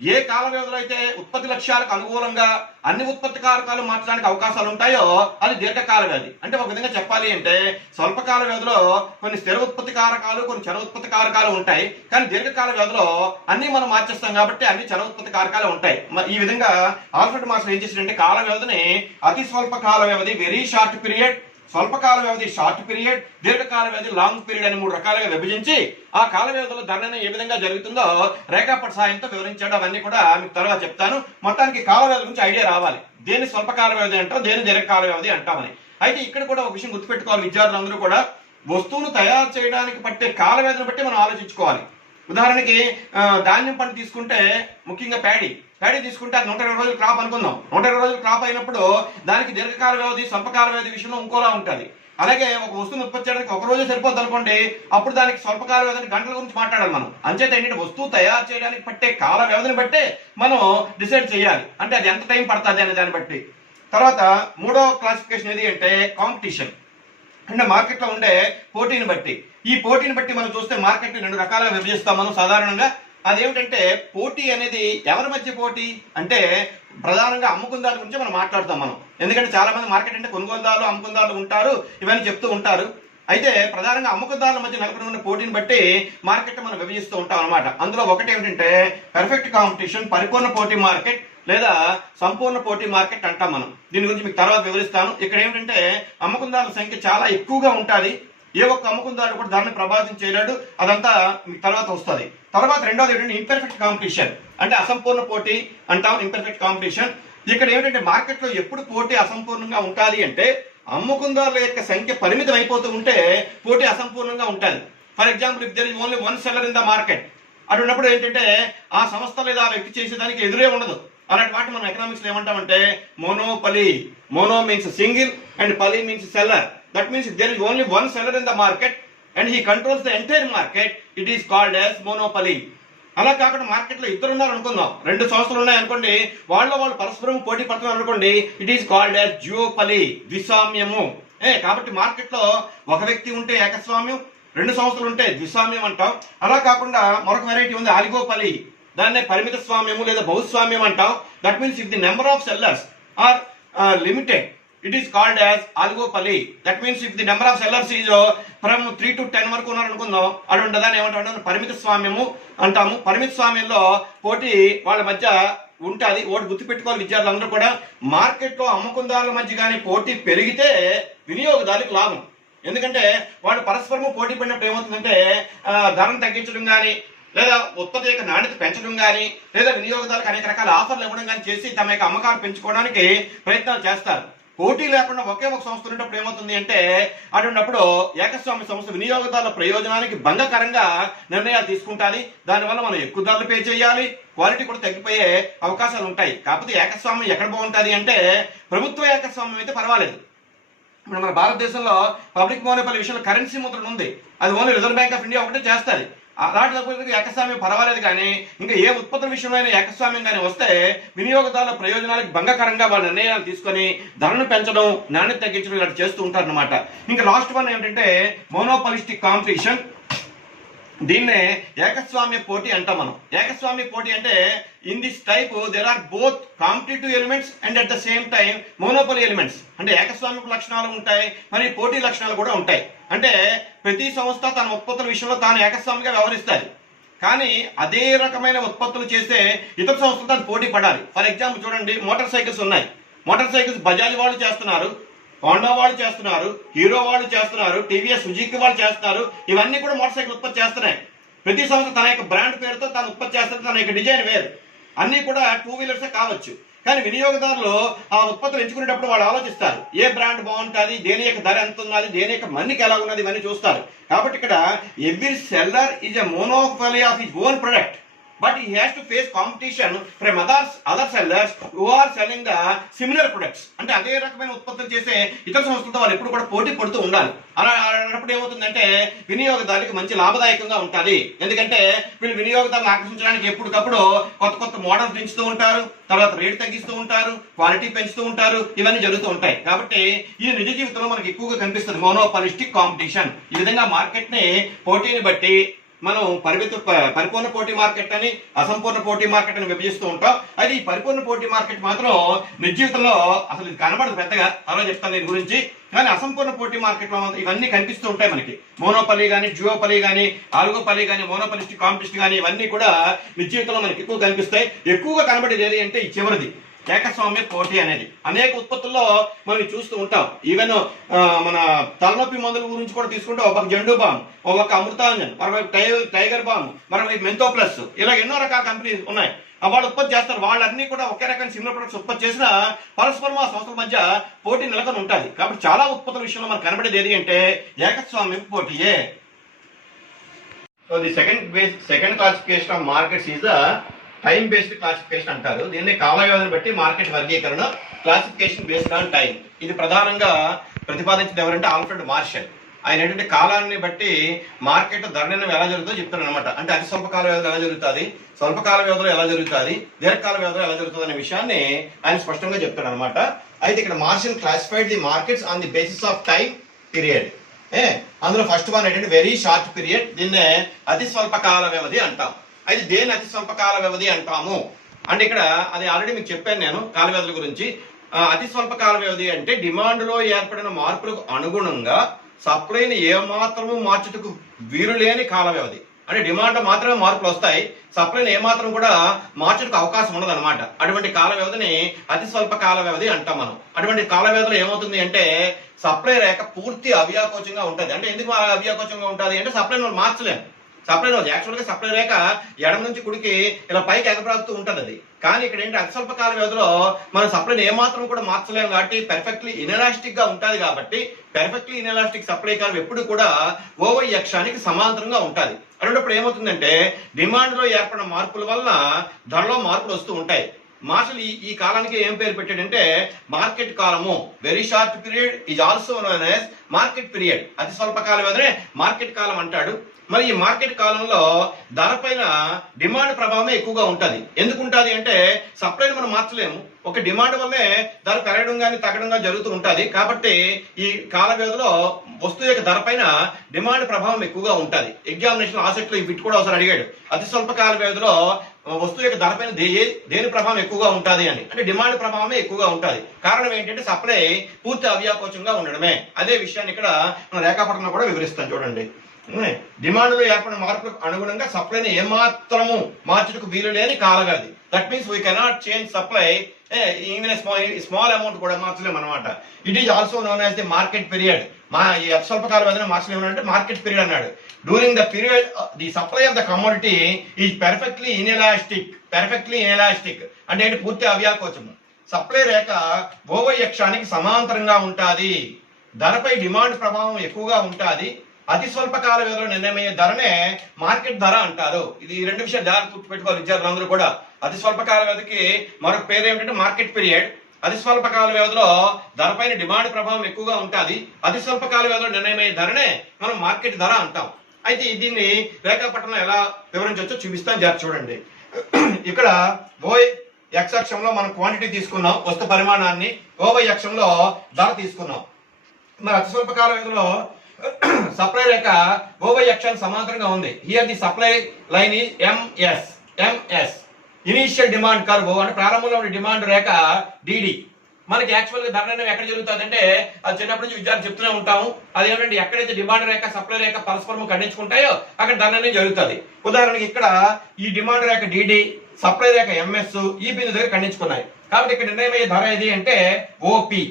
ఏ కాల వ్యవధిలో అయితే ఉత్పత్తి లక్ష్యాలకు అనుకూలంగా అన్ని ఉత్పత్తి కారకాలు మార్చడానికి అవకాశాలు ఉంటాయో అది దీర్ఘకాల వ్యవధి. అంటే ఒక విధంగా చెప్పాలి అంటే స్వల్పకాల వ్యవధిలో కొన్ని స్థిర ఉత్పత్తి కారకాలు కొన్ని చర ఉత్పత్తి కారకాలు ఉంటాయి, కానీ దీర్ఘకాల వ్యవధిలో అన్ని మనం మార్చేస్తాం కాబట్టి అన్ని చర ఉత్పత్తి కారకాలు ఉంటాయి. ఈ విధంగా ఆల్ఫ్రెడ్ మార్షల్ ఏం చేశాడంటే కాల వ్యవధిని అతి స్వల్ప కాల వ్యవధి వెరీ షార్ట్ పీరియడ్, స్వల్పకాల వ్యవధి షార్ట్ పీరియడ్, దీర్ఘకాల వ్యవధి లాంగ్ పీరియడ్ అని మూడు రకాలుగా విభజించి ఆ కాల వ్యవధిలో ధరణ ఏ విధంగా జరుగుతుందో రేఖాపట సాయంతో వివరించాడు. అవన్నీ కూడా మీకు త్వరగా చెప్తాను. మొత్తానికి కాల వ్యవధి గురించి ఐడియా రావాలి. దేని స్వల్పకాల వ్యవధి అంటాం, దేని దీర్ఘకాల వ్యవధి అంటామని. అయితే ఇక్కడ కూడా ఒక విషయం గుర్తుపెట్టుకోవాలి విద్యార్థులందరూ కూడా, వస్తువును తయారు చేయడానికి పట్టే కాల వ్యవధిని బట్టి మనం ఆలోచించుకోవాలి. ఉదాహరణకి ధాన్యం పంట తీసుకుంటే ముఖ్యంగా ప్యాడీ తీసుకుంటే అది 120 రోజులు క్రాప్ అనుకుందాం. 120 రోజులు క్రాప్ అయినప్పుడు దానికి దీర్ఘకాల వ్యవధి స్వల్పకాల వ్యవధి విషయంలో ఇంకోలా ఉంటుంది. అలాగే ఒక వస్తువును ఉత్పత్తి చేయడానికి ఒక రోజే సరిపోద్ది అనుకోండి, అప్పుడు దానికి స్వల్పకాల వ్యవధిని గంటల గురించి మాట్లాడాలి మనం. అంచేత ఏంటంటే వస్తువు తయారు చేయడానికి పట్టే కాల వ్యవధిని బట్టే మనం డిసైడ్ చేయాలి, అంటే అది ఎంత టైం పడుతుంది అనే దాన్ని బట్టి. తర్వాత మూడో క్లాసిఫికేషన్ ఏది అంటే కాంపిటీషన్, అంటే మార్కెట్లో ఉండే పోటీని బట్టి. ఈ పోటీని బట్టి మనం చూస్తే మార్కెట్ రెండు రకాలుగా విభజిస్తాం మనం సాధారణంగా. అదేమిటంటే పోటీ అనేది ఎవరి మధ్య పోటీ అంటే ప్రధానంగా అమ్ముకుందారుల గురించి మనం మాట్లాడతాం మనం. ఎందుకంటే చాలా మంది మార్కెట్ అంటే కొనుగోలుదారులు అమ్ముకుందారులు ఉంటారు, ఇవన్నీ చెప్తూ ఉంటారు. అయితే ప్రధానంగా అమ్ముకుందారుల మధ్య నెలకొని ఉన్న పోటీని బట్టి మార్కెట్ మనం విభజిస్తూ ఉంటాం అనమాట. అందులో ఒకటి ఏమిటంటే పర్ఫెక్ట్ కాంపిటీషన్, పరిపూర్ణ పోటీ మార్కెట్ లేదా సంపూర్ణ పోటీ మార్కెట్ అంటాం మనం. దీని గురించి మీకు తర్వాత వివరిస్తాను. ఇక్కడ ఏమిటంటే అమ్మకందారుల సంఖ్య చాలా ఎక్కువగా ఉంటుంది, ఏ ఒక్క అమ్ముకుందారుడు కూడా ధరని ప్రభావితం చేయలేడు, అదంతా మీకు తర్వాత వస్తుంది. తర్వాత రెండోది ఏంటంటే ఇంపర్ఫెక్ట్ కాంపిటీషన్, అంటే అసంపూర్ణ పోటీ అంటాం, ఇంపర్ఫెక్ట్ కాంపిటీషన్. ఇక్కడ ఏమిటంటే మార్కెట్లో ఎప్పుడు పోటీ అసంపూర్ణంగా ఉండాలి అంటే అమ్ముకుందారుల యొక్క సంఖ్య పరిమితం అయిపోతూ ఉంటే పోటీ అసంపూర్ణంగా ఉంటుంది. For example, if there is only one seller in the market, అటువంటిప్పుడు ఏంటంటే ఆ సంస్థ లేదా ఆ వ్యక్తి చేసేదానికి ఎదురే ఉండదు. అలాంటి వాటి మనం ఎకనామిక్స్ లో ఏమంటామంటే monopoly. Mono means single and poly means seller. That means if there is only one seller in the market and he controls the entire market, it is called as monopoly. అలా కాకుండా మార్కెట్లో ఇద్దరు ఉన్నారు అనుకుందాం, రెండు సంస్థలు ఉన్నాయి అనుకోండి, వాళ్ళు పరస్పరం పోటీ పడుతున్నారు అనుకోండి, ఇట్ ఈస్ కాల్డ్ యాజ్ జియోపలి, ద్విస్వామ్యము. కాబట్టి మార్కెట్లో ఒక వ్యక్తి ఉంటే ఏకస్వామ్యం, రెండు సంస్థలు ఉంటే ద్విస్వామ్యం అంటాం. అలా కాకుండా మరొక వెరైటీ ఉంది ఆలిగోపలి, దాన్నే పరిమిత స్వామ్యము లేదా బహుస్వామ్యం అంటాం. That means if the number of sellers are limited, it is called as oligopoly. That means if the number of sellers is from 3 to 10 వరకు ఉన్నారు అనుకుందాం, అటువంటి దాన్ని ఏమంటాం పరిమిత స్వామ్యము అంటాము. పరిమిత స్వామ్యంలో పోటీ వాళ్ళ మధ్య ఉంటుంది. ఒకటి గుర్తుపెట్టుకోవాలి విద్యార్థులందరూ కూడా, మార్కెట్లో అమ్మకందారుల మధ్య కానీ పోటీ పెరిగితే వినియోగదారులకు లాభం. ఎందుకంటే వాళ్ళు పరస్పరము పోటీ పడినప్పుడు ఏమవుతుందంటే ధరను తగ్గించడం కానీ లేదా ఉత్పత్తి యొక్క నాణ్యత పెంచడం కానీ లేదా వినియోగదారులకు అనేక రకాల ఆఫర్లు ఇవ్వడం కానీ చేసి తమ యొక్క అమ్మకాలు పెంచుకోవడానికి ప్రయత్నాలు చేస్తారు. పోటీ లేకుండా ఒకే ఒక సంస్థ ఉన్నప్పుడు ఏమవుతుంది అంటే అటువంటిప్పుడు ఏకస్వామ్య సంస్థ వినియోగదారుల ప్రయోజనానికి భంగకరంగా నిర్ణయాలు తీసుకుంటుంది. దానివల్ల మనం ఎక్కువ ధరలు పే చేయాలి, క్వాలిటీ కూడా తగ్గిపోయే అవకాశాలు ఉంటాయి. కాకపోతే ఏకస్వామ్యం ఎక్కడ బాగుంటుంది అంటే ప్రభుత్వ ఏకస్వామ్యం అయితే పర్వాలేదు. ఇప్పుడు మన భారతదేశంలో పబ్లిక్ మోనోపలి విషయంలో కరెన్సీ ముద్రణ ఉంది, అది only reserve bank of India ఒకటే చేస్తుంది. అలాంటి ఏకస్వామ్యం పర్వాలేదు. కానీ ఇంకా ఏ ఉత్పత్తుల విషయంలో ఏకస్వామ్యం కానీ వస్తే వినియోగదారుల ప్రయోజనాలకు భంగకరంగా వాళ్ళ నిర్ణయాలు తీసుకొని ధరను పెంచడం, నాణ్యత తగ్గించడం ఇలా చేస్తూ ఉంటారు అనమాట. ఇంకా లాస్ట్ వన్ ఏమిటంటే మోనోపాలిస్టిక్ కాంపిటీషన్. దీన్నే ఏకస్వామ్య పోటీ అంటాం మనం. ఏకస్వామ్య పోటీ అంటే in this type there are both competitive elements and at the same time monopoly elements. అంటే ఏకస్వామ్యపు లక్షణాలు ఉంటాయి, మరి పోటీ లక్షణాలు కూడా ఉంటాయి. అంటే ప్రతి సంస్థ తన ఉత్పత్తుల విషయంలో తాను ఏకస్వామిగా వ్యవహరిస్తుంది, కానీ అదే రకమైన ఉత్పత్తులు చేసే ఇతర సంస్థలతో పోటీ పడాలి. ఫర్ ఎగ్జాంపుల్ చూడండి, మోటార్ సైకిల్స్ ఉన్నాయి. మోటార్ సైకిల్స్ బజాజ్ వాళ్ళు చేస్తున్నారు, హోండా వాళ్ళు చేస్తున్నారు, హీరో వాళ్ళు చేస్తున్నారు, టీవీఎస్ సుజుకి వాళ్ళు చేస్తున్నారు. ఇవన్నీ కూడా మోటార్ సైకిల్ ఉత్పత్తి చేస్తున్నాయి. ప్రతి సంస్థ తన యొక్క బ్రాండ్ పేరుతో తాను ఉత్పత్తి చేస్తుంది, తన యొక్క డిజైన్ వేరు. అన్ని కూడా టూ వీలర్సే కావచ్చు. కానీ వినియోగదారులు ఆ ఉత్పత్తులు ఎంచుకునేటప్పుడు వాళ్ళు ఆలోచిస్తారు, ఏ బ్రాండ్ బాగుంటుంది, దేని యొక్క ధర ఎంత ఉన్నది, దేని యొక్క మన్నిక ఎలా ఉన్నది, ఇవన్నీ చూస్తారు. కాబట్టి ఇక్కడ every seller is a monopoly of his own product, but he has to face competition from other sellers who are selling the similar products. అంటే అదే రకమైన ఉత్పత్తులు చేసే ఇతర సంస్థలతో వాళ్ళు ఎప్పుడు కూడా పోటీ పడుతూ ఉండాలి. అలాంటప్పుడు ఏమవుతుందంటే వినియోగదారులకు మంచి లాభదాయకంగా ఉంటుంది. ఎందుకంటే వీళ్ళు వినియోగదారులను ఆకర్షించడానికి ఎప్పటికప్పుడు కొత్త కొత్త మోడల్స్ పెంచుతూ ఉంటారు, తర్వాత రేట్ తగ్గిస్తూ ఉంటారు, క్వాలిటీ పెంచుతూ ఉంటారు, ఇవన్నీ జరుగుతూ ఉంటాయి. కాబట్టి ఈ నిజ జీవితంలో మనకి ఎక్కువగా కనిపిస్తుంది మోనోపాలిస్టిక్ కాంపిటీషన్. ఈ విధంగా మార్కెట్ ని పోటీని బట్టి మనం పరిపూర్ణ పోటీ మార్కెట్ అని, అసంపూర్ణ పోటీ మార్కెట్ అని విభజిస్తూ ఉంటాం. అయితే ఈ పరిపూర్ణ పోటీ మార్కెట్ మాత్రం నిజ జీవితంలో అసలు ఇది కనబడదు పెద్దగా, అలా చెప్తాను దీని గురించి. కానీ అసంపూర్ణ పోటీ మార్కెట్ లో ఇవన్నీ కనిపిస్తూ ఉంటాయి మనకి. మోనోపలి కానీ, జియోపలి కానీ, ఆలిగోపలి కానీ, మోనోపాలిస్టిక్ కాంపిటీషన్ కానీ, ఇవన్నీ కూడా నిజ జీవితంలో మనకి ఎక్కువ కనిపిస్తాయి. ఎక్కువగా కనబడేది ఏది అంటే ఈ చివరిది, ఏకస్వామ్య పోటీ అనేది. అనేక ఉత్పత్తుల్లో మనం చూస్తూ ఉంటాం. ఈవెన్ మన తలనొప్పి మందుల గురించి కూడా తీసుకుంటే ఒక జండు బామ్, ఒక అమృతాంజన్, మరొక టైగర్ బామ్, మరొక మెంతో ప్లస్, ఇలా ఎన్నో రకాల కంపెనీస్ ఉన్నాయి. వాళ్ళు ఉత్పత్తి చేస్తారు. వాళ్ళన్నీ కూడా ఒకే రకమైన సిమిలర్ ప్రొడక్ట్స్ ఉత్పత్తి చేసిన పరస్పరం ఆ సంస్థల మధ్య పోటీ నెలకొని ఉంటుంది. కాబట్టి చాలా ఉత్పత్తుల విషయంలో మనకు కనబడేది ఏది అంటే ఏకస్వామ్య పోటీయే. So the second classification of markets is the time based classification అంటారు. దీన్ని కాల వ్యవధిని బట్టి మార్కెట్ వర్గీకరణ, క్లాసిఫికేషన్ బేస్డ్ ఆన్ టైం. ఇది ప్రధానంగా ప్రతిపాదించింది ఎవరంటే ఆల్ఫ్రెడ్ మార్షల్. ఆయన ఏంటంటే కాలాన్ని బట్టి మార్కెట్ ధర నిర్ణయం ఎలా జరుగుతుందో చెప్తాడు అనమాట. అంటే అతి స్వల్పకాల వ్యవధిలో ఎలా జరుగుతుంది, స్వల్పకాల వ్యవధిలో ఎలా జరుగుతుంది, దీర్ఘకాల వ్యవధిలో ఎలా జరుగుతుంది అనే విషయాన్ని ఆయన స్పష్టంగా చెప్తాడు అనమాట. అయితే ఇక్కడ Marshall classified the markets on the basis of time period. అందులో ఫస్ట్ వన్ ఏంటంటే వెరీ షార్ట్ పీరియడ్, దీన్నే అతి స్వల్పకాల వ్యవధి అంటాం. అయితే దేని అతి స్వల్పకాల వ్యవధి అంటాము అంటే ఇక్కడ అది ఆల్రెడీ మీకు చెప్పాను నేను కాల వ్యవధుల గురించి. అతి స్వల్పకాల వ్యవధి అంటే డిమాండ్లో ఏర్పడిన మార్పులకు అనుగుణంగా సప్లైని ఏమాత్రము మార్చుటకు వీలు లేని కాల వ్యవధి. అంటే డిమాండ్ మాత్రమే మార్పులు వస్తాయి, సప్లైని ఏమాత్రం కూడా మార్చుటకు అవకాశం ఉండదు అనమాట. అటువంటి కాల వ్యవధిని అతి స్వల్ప కాల వ్యవధి అంటాం మనం. అటువంటి కాల వ్యవధిలో ఏమవుతుంది అంటే సప్లై రేఖ పూర్తి అవ్యాకోచంగా ఉంటుంది. అంటే ఎందుకు అవ్యాకోచంగా ఉంటుంది అంటే సప్లైని మనం మార్చలేము. సప్లై యాక్చువల్గా సప్లై రేఖ ఎడం నుంచి కుడికి ఇలా పైకి ఎగబ్రాగుతూ ఉంటుంది అది. కానీ ఇక్కడ ఏంటి అతి స్వల్ప కాల వ్యవధిలో మనం సప్లైని ఏమాత్రం కూడా మార్చలేము కాబట్టి పెర్ఫెక్ట్లీ ఇన్ఎలాస్టిక్ గా ఉంటుంది. కాబట్టి పెర్ఫెక్ట్లీ ఇన్ఎలాస్టిక్ సప్లై కాలం ఎప్పుడు కూడా ఓవై అక్షానికి సమాంతరంగా ఉంటుంది. అటువంటిప్పుడు ఏమవుతుందంటే డిమాండ్ లో ఏర్పడిన మార్పుల వల్ల ధరలో మార్పులు వస్తూ ఉంటాయి. మార్షల్ ఈ కాలానికి ఏం పేరు పెట్టాడంటే మార్కెట్ కాలము. Very short period is also known as market period. అతి స్వల్ప కాల వ్యవధినే మార్కెట్ కాలం అంటాడు. మరి ఈ మార్కెట్ కాలంలో ధర పైన డిమాండ్ ప్రభావమే ఎక్కువగా ఉంటుంది. ఎందుకు ఉంటుంది అంటే సప్లైని మనం మార్చలేము, ఒక డిమాండ్ వల్లే ధర పెరగడం కానీ తగ్గడం కానీ జరుగుతూ ఉంటుంది. కాబట్టి ఈ కాల వ్యవధిలో వస్తువు యొక్క ధర పైన డిమాండ్ ప్రభావం ఎక్కువగా ఉంటుంది. ఎగ్జామినేషన్ ఆసక్తిలో ఈ బిట్ కూడా ఒకసారి అడిగాడు, అతి స్వల్ప కాల వ్యవధిలో వస్తువు యొక్క ధర పైన దేని ప్రభావం ఎక్కువగా ఉంటుంది అని. అంటే డిమాండ్ ప్రభావమే ఎక్కువగా ఉంటుంది. కారణం ఏంటంటే సప్లై పూర్తి అవ్యాకోచంగా ఉండడమే. అదే విషయాన్ని ఇక్కడ మన రేఖాపటంలో కూడా వివరిస్తాం చూడండి. డిమాండ్ లో ఏర్పడిన మార్పులకు అనుగుణంగా సప్లైని ఏమాత్రము మార్చుటకు వీలు లేని కాల వ్యవధి. That means we cannot change supply even small amount కూడా మార్చలేము అనమాట. It is also known as the market period. ఈ స్వల్పకాల వ్యవధిని మార్చలేము అంటే మార్కెట్ పీరియడ్ అన్నాడు. During the period the supply of the commodity is perfectly inelastic. Perfectly inelastic అంటే ఏంటి పూర్తి అవ్యాకోచము. సప్లై రేఖ ఓవై అక్షానికి సమాంతరంగా ఉంటుంది. ధరపై డిమాండ్ ప్రభావం ఎక్కువగా ఉంటుంది. అతి స్వల్ప కాల వ్యవధిలో నిర్ణయమయ్యే ధరనే మార్కెట్ ధర అంటారు. ఇది ఈ రెండు విషయాలు జాగ్రత్త గుర్తుపెట్టుకోవాలి విద్యార్థులందరూ కూడా. అతి స్వల్ప కాల వ్యవధికి మరొక పేరు ఏమిటంటే మార్కెట్ పీరియడ్. అతి స్వల్ప కాల వ్యవధిలో ధరపైన డిమాండ్ ప్రభావం ఎక్కువగా ఉంటుంది. అతి స్వల్ప కాల వ్యవధిలో నిర్ణయమయ్యే ధరనే మనం మార్కెట్ ధర అంటాం. అయితే దీన్ని రేఖాపటంలో ఎలా వివరించవచ్చో చూపిస్తాను, జాగ్రత్త చూడండి. ఇక్కడ ఓవై ఎక్స్ అక్షంలో మనం క్వాంటిటీ తీసుకున్నాం, వస్తు పరిమాణాన్ని. ఓవై అక్షంలో ధర తీసుకున్నాం. మరి అతి స్వల్ప కాల వ్యవధిలో సప్లై రేఖ ఓవై అక్షానికి సమాంతరంగా ఉంది. Here the supply line is MS. Initial demand curve అంటే ప్రారంభంలో ఉన్న డిమాండ్ రేఖ డిడి. మనకి యాక్చువల్ గా ధర నిర్ణయం ఎక్కడ జరుగుతుంది అంటే అది చిన్నప్పటి నుంచి విద్యార్థులు చెప్తూనే ఉంటాము. అదేంటంటే ఎక్కడైతే డిమాండ్ రేఖ సప్లై రేఖ పరస్పరం ఖండించుకుంటాయో అక్కడ ధర నిర్ణయం జరుగుతుంది. ఉదాహరణకి ఇక్కడ ఈ డిమాండ్ రేఖ డిడి, సప్లై రేఖ ఎంఎస్ ఈ బిందు దగ్గర ఖండించుకున్నాయి. కాబట్టి ఇక్కడ నిర్ణయం అయ్యే ధర ఏది అంటే ఓపి.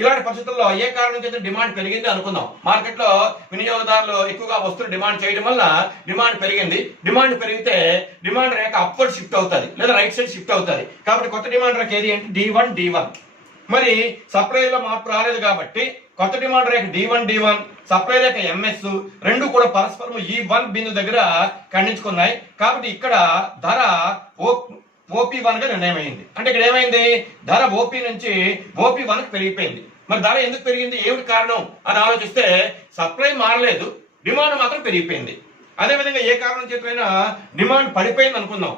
ఇలాంటి పరిస్థితుల్లో ఏ కారణం చేత డిమాండ్ పెరిగింది అనుకుందాం. మార్కెట్ లో వినియోగదారులు ఎక్కువగా వస్తువులు డిమాండ్ చేయడం వల్ల డిమాండ్ పెరిగింది. డిమాండ్ పెరిగితే డిమాండ్ రేఖ అప్వర్డ్ షిఫ్ట్ అవుతుంది లేదా రైట్ సైడ్ షిఫ్ట్ అవుతుంది. కాబట్టి కొత్త డిమాండ్ రేఖ ఏది అంటే D1. మరి సప్లైలో మార్పు రాలేదు కాబట్టి కొత్త డిమాండ్ రేఖ D1, సప్లై రేఖ ఎంఎస్ రెండు కూడా పరస్పరం ఈ 1 బిందు దగ్గర ఖండించుకున్నాయి. కాబట్టి ఇక్కడ ధర OP1 గా నిర్ణయం అయింది. అంటే ఇక్కడ ఏమైంది, ధర ఓపీ నుంచి OP1 కి పెరిగిపోయింది. మరి ధర ఎందుకు పెరిగింది, ఏమిటి కారణం అని ఆలోచిస్తే సప్లై మారలేదు, డిమాండ్ మాత్రం పెరిగిపోయింది. అదేవిధంగా ఏ కారణం చేతైనా డిమాండ్ పడిపోయింది అనుకుందాం.